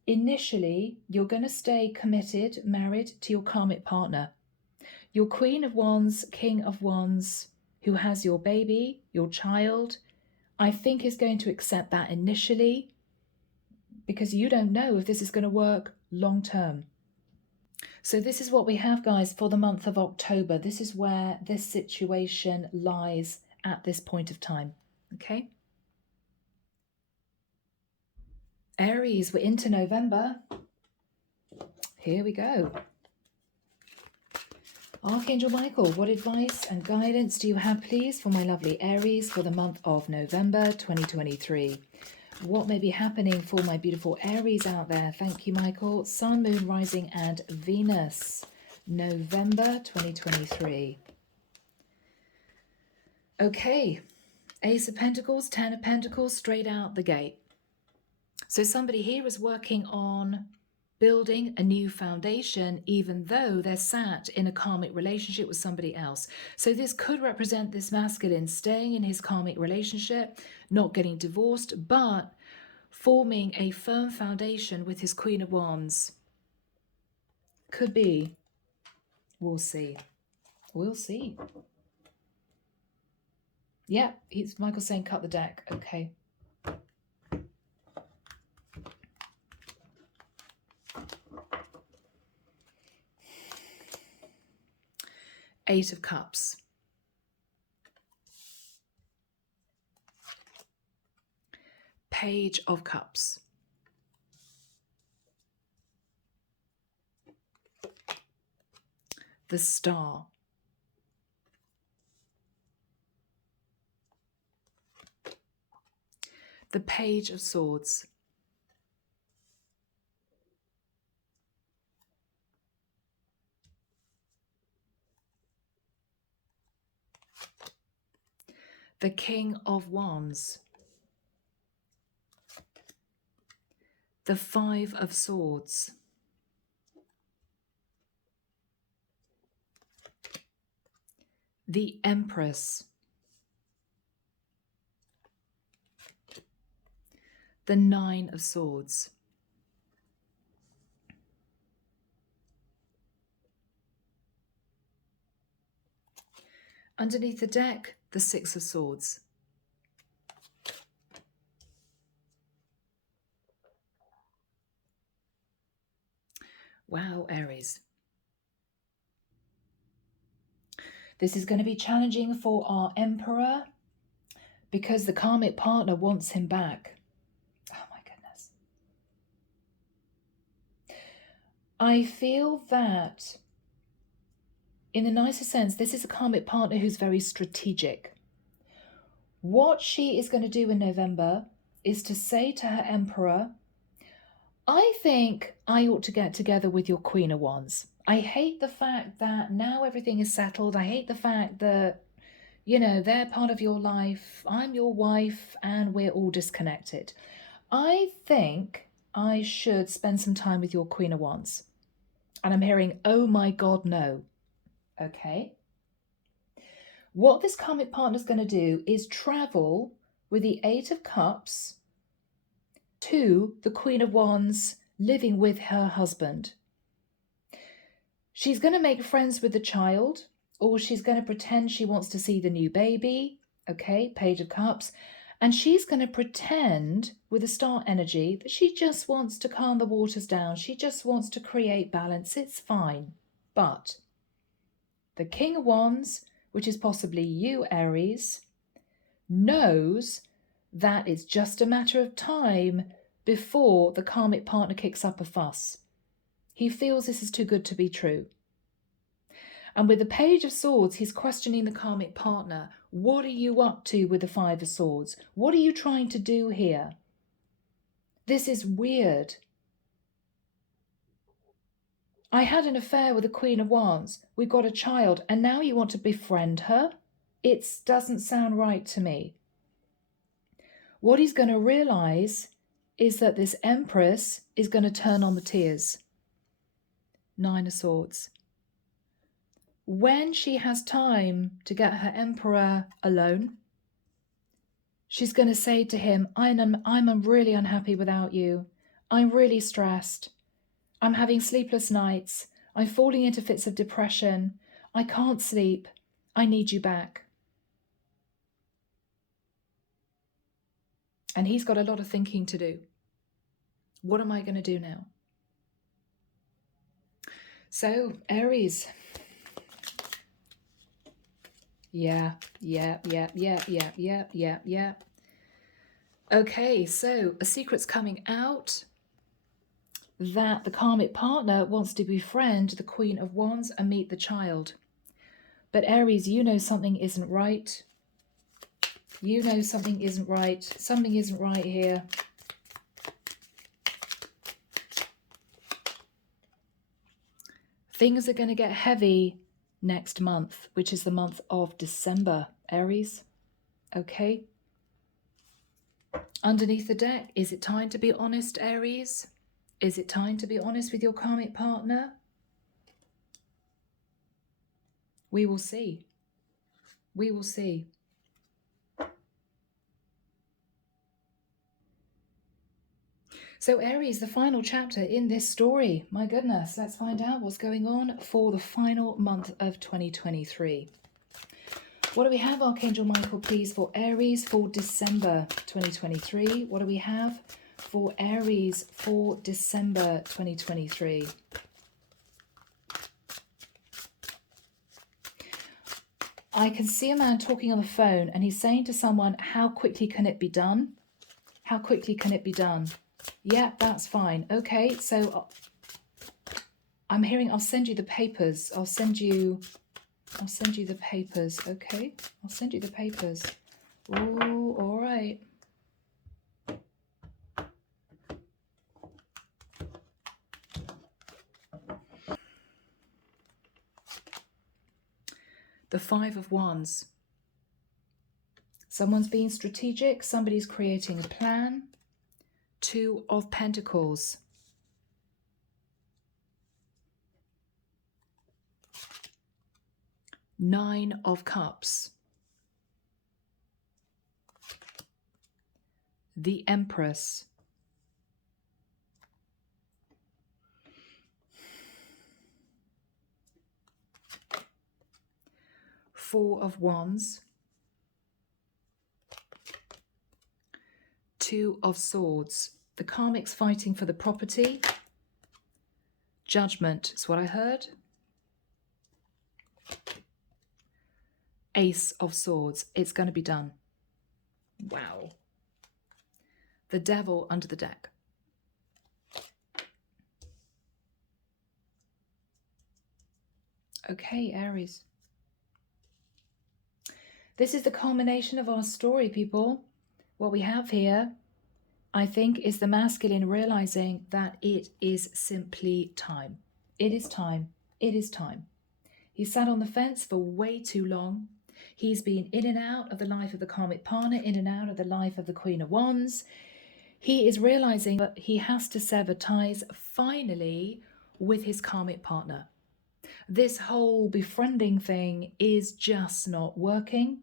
Initially, you're going to stay committed, married to your karmic partner. Your Queen of Wands, King of Wands, who has your baby, your child, I think is going to accept that initially because you don't know if this is going to work long term. So this is what we have, guys, for the month of October. This is where this situation lies at this point of time, okay? Aries, we're into November. Here we go. Archangel Michael, what advice and guidance do you have, please, for my lovely Aries for the month of November 2023? What may be happening for my beautiful Aries out there? Thank you, Michael. Sun, Moon, Rising, and Venus. November 2023. Okay. Ace of Pentacles, Ten of Pentacles, straight out the gate. So somebody here is working on building a new foundation, even though they're sat in a karmic relationship with somebody else. So this could represent this masculine staying in his karmic relationship, not getting divorced, but forming a firm foundation with his Queen of Wands. Could be. We'll see. We'll see. Yeah, Michael's saying cut the deck. Okay. Eight of Cups. Page of Cups. The Star. The Page of Swords. The King of Wands. The Five of Swords. The Empress. The Nine of Swords. Underneath the deck, the Six of Swords. Wow, Aries. This is going to be challenging for our Emperor because the karmic partner wants him back. Oh my goodness. I feel that in the nicest sense, this is a karmic partner who's very strategic. What she is going to do in November is to say to her Emperor, I think I ought to get together with your Queen of Wands. I hate the fact that now everything is settled. I hate the fact that, you know, they're part of your life. I'm your wife and we're all disconnected. I think I should spend some time with your Queen of Wands. And I'm hearing, oh my God, no. Okay. What this karmic partner is going to do is travel with the Eight of Cups to the Queen of Wands living with her husband. She's going to make friends with the child, or she's going to pretend she wants to see the new baby. Okay, Page of Cups. And she's going to pretend with the star energy that she just wants to calm the waters down. She just wants to create balance. It's fine. But the King of Wands, which is possibly you, Aries, knows that it's just a matter of time before the karmic partner kicks up a fuss. He feels this is too good to be true. And with the Page of Swords, he's questioning the karmic partner. What are you up to with the Five of Swords? What are you trying to do here? This is weird. I had an affair with the Queen of Wands. We've got a child, and now you want to befriend her? It doesn't sound right to me. What he's going to realize is that this Empress is going to turn on the tears. Nine of Swords. When she has time to get her Emperor alone, she's going to say to him, I'm really unhappy without you. I'm really stressed. I'm having sleepless nights. I'm falling into fits of depression. I can't sleep. I need you back. And he's got a lot of thinking to do. What am I going to do now? So, Aries. Yeah. Okay, so a secret's coming out that the karmic partner wants to befriend the Queen of Wands and meet the child. But Aries, you know something isn't right. You know something isn't right. Something isn't right here. Things are going to get heavy next month, which is the month of December, Aries. Okay. Underneath the deck, is it time to be honest, Aries? Is it time to be honest with your karmic partner? We will see. We will see. So Aries, the final chapter in this story. My goodness, let's find out what's going on for the final month of 2023. What do we have, Archangel Michael, please, for Aries for December 2023? What do we have for Aries for December 2023? I can see a man talking on the phone and he's saying to someone, how quickly can it be done? How quickly can it be done? Yeah, that's fine. Okay, so I'm hearing I'll send you the papers. I'll send you the papers. Okay, I'll send you the papers. Oh, all right. The Five of Wands. Someone's being strategic. Somebody's creating a plan. Two of Pentacles. Nine of Cups. The Empress. Four of Wands. Two of Swords. The karmic's fighting for the property. Judgment is what I heard. Ace of Swords. It's going to be done. Wow. The Devil under the deck. Okay, Aries. This is the culmination of our story, people. What we have here, I think, is the masculine realizing that it is simply time. It is time. It is time. He sat on the fence for way too long. He's been in and out of the life of the karmic partner, in and out of the life of the Queen of Wands. He is realizing that he has to sever ties finally with his karmic partner. This whole befriending thing is just not working.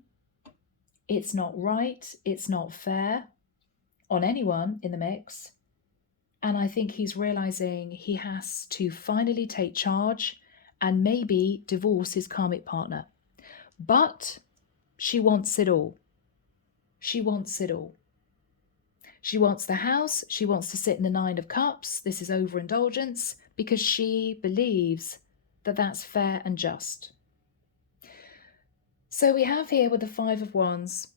It's not right. It's not fair on anyone in the mix. And I think he's realizing he has to finally take charge and maybe divorce his karmic partner. But she wants it all. She wants it all. She wants the house. She wants to sit in the Nine of Cups. This is overindulgence because she believes that that's fair and just. So we have here with the Five of Wands,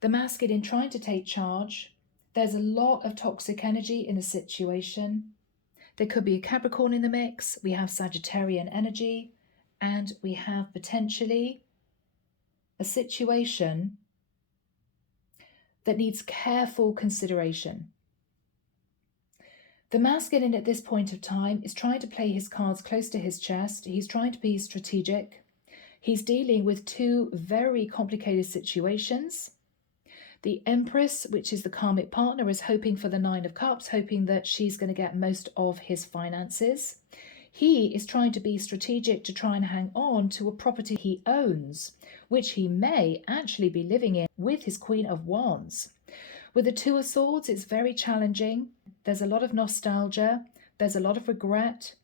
the masculine trying to take charge. There's a lot of toxic energy in the situation. There could be a Capricorn in the mix. We have Sagittarian energy, and we have potentially a situation that needs careful consideration. The masculine at this point of time is trying to play his cards close to his chest. He's trying to be strategic. He's dealing with two very complicated situations. The Empress, which is the karmic partner, is hoping for the Nine of Cups, hoping that she's going to get most of his finances. He is trying to be strategic to try and hang on to a property he owns, which he may actually be living in with his Queen of Wands. With the Two of Swords, it's very challenging. There's a lot of nostalgia. There's a lot of regret.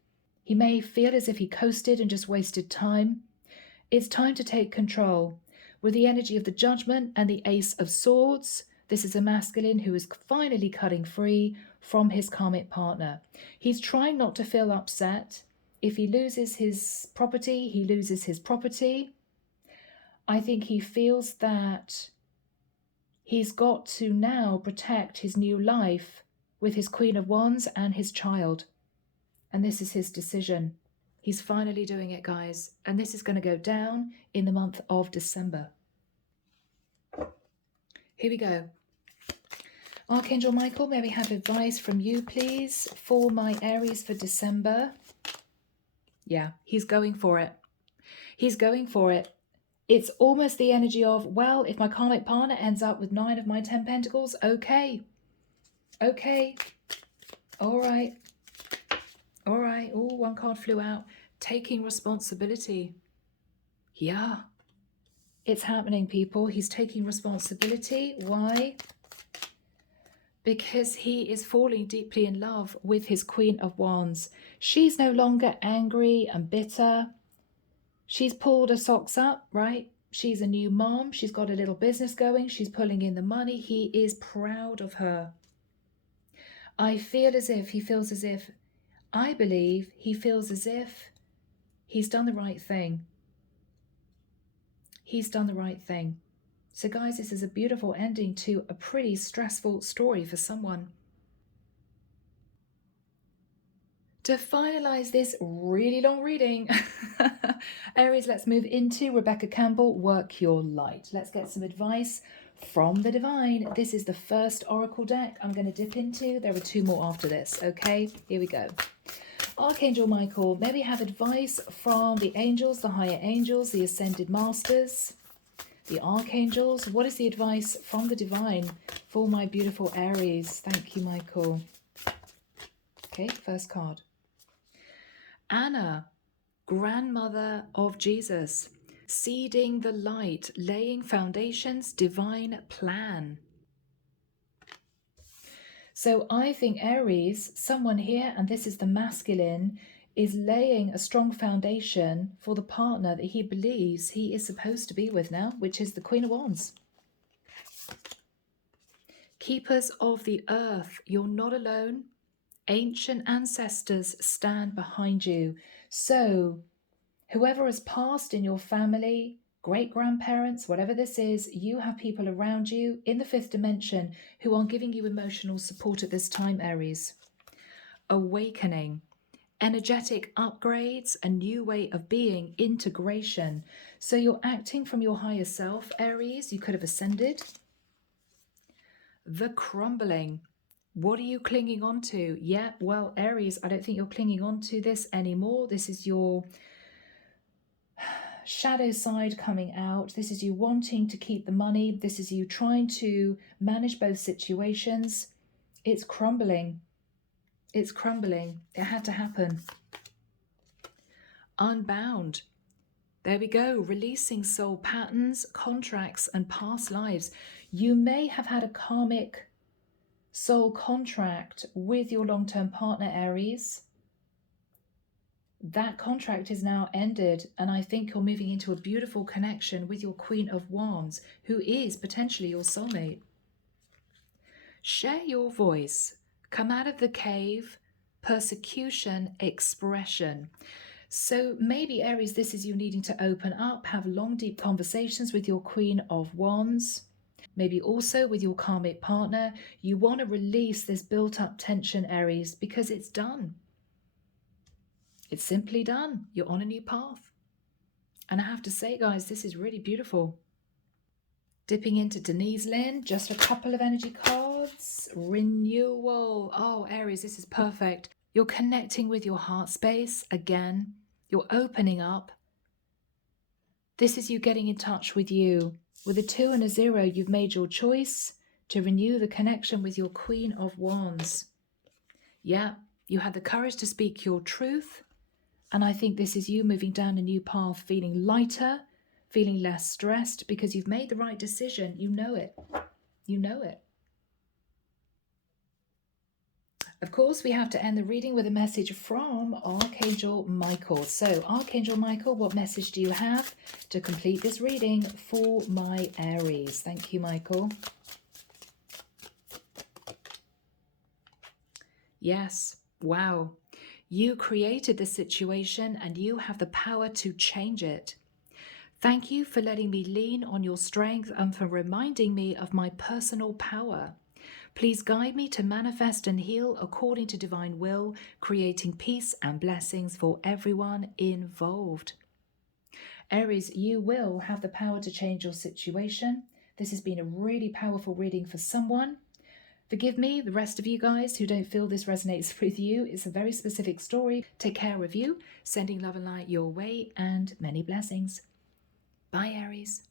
He may feel as if he coasted and just wasted time. It's time to take control. With the energy of the Judgment and the Ace of Swords, this is a masculine who is finally cutting free from his karmic partner. He's trying not to feel upset. If he loses his property, he loses his property. I think he feels that he's got to now protect his new life with his Queen of Wands and his child. And this is his decision. He's finally doing it, guys. And this is going to go down in the month of December. Here we go. Archangel Michael, may we have advice from you, please, for my Aries for December? Yeah, he's going for it. He's going for it. It's almost the energy of, well, if my karmic partner ends up with 9 of my 10 pentacles, okay. Okay. All right. All right. Oh, one card flew out. Taking responsibility. Yeah. It's happening, people. He's taking responsibility. Why? Because he is falling deeply in love with his Queen of Wands. She's no longer angry and bitter. She's pulled her socks up, right? She's a new mom. She's got a little business going. She's pulling in the money. He is proud of her. I feel as if he feels as if, I believe he feels as if he's done the right thing. He's done the right thing. So guys, this is a beautiful ending to a pretty stressful story for someone. To finalize this really long reading, Aries, let's move into Rebecca Campbell, Work Your Light. Let's get some advice from the divine. This is the first oracle deck I'm going to dip into. There are 2 more after this. Okay, here we go. Archangel Michael, may we have advice from the angels, the higher angels, the ascended masters, the archangels? What is the advice from the divine for my beautiful Aries? Thank you, Michael. Okay, first card. Anna, grandmother of Jesus, seeding the light, laying foundations, divine plan. So I think Aries, someone here, and this is the masculine, is laying a strong foundation for the partner that he believes he is supposed to be with now, which is the Queen of Wands. Keepers of the earth, you're not alone. Ancient ancestors stand behind you. So whoever has passed in your family, great-grandparents, whatever this is, you have people around you in the 5th dimension who are giving you emotional support at this time, Aries. Awakening, energetic upgrades, a new way of being, integration. So you're acting from your higher self, Aries. You could have ascended. The crumbling. What are you clinging on to? Yeah, well, Aries, I don't think you're clinging on to this anymore. This is your shadow side coming out. This is you wanting to keep the money. This is you trying to manage both situations. It's crumbling. It's crumbling. It had to happen. Unbound. There we go. Releasing soul patterns, contracts, and past lives. You may have had a karmic soul contract with your long-term partner, Aries. That contract is now ended, and I think you're moving into a beautiful connection with your Queen of Wands, who is potentially your soulmate. Share your voice. Come out of the cave. Persecution, expression. So maybe, Aries, this is you needing to open up, have long, deep conversations with your Queen of Wands. Maybe also with your karmic partner. You want to release this built-up tension, Aries, because it's done. It's simply done. You're on a new path. And I have to say, guys, this is really beautiful. Dipping into Denise, Linn, just a couple of energy cards. Renewal. Oh, Aries, this is perfect. You're connecting with your heart space again. You're opening up. This is you getting in touch with you. With a 2 and a 0, you've made your choice to renew the connection with your Queen of Wands. Yeah, you had the courage to speak your truth. And I think this is you moving down a new path, feeling lighter, feeling less stressed, because you've made the right decision. You know it. You know it. Of course, we have to end the reading with a message from Archangel Michael. So, Archangel Michael, what message do you have to complete this reading for my Aries? Thank you, Michael. Yes. Wow. You created the situation and you have the power to change it. Thank you for letting me lean on your strength and for reminding me of my personal power. Please guide me to manifest and heal according to divine will, creating peace and blessings for everyone involved. Aries, you will have the power to change your situation. This has been a really powerful reading for someone. Forgive me, the rest of you guys who don't feel this resonates with you. It's a very specific story. Take care of you, sending love and light your way, and many blessings. Bye, Aries.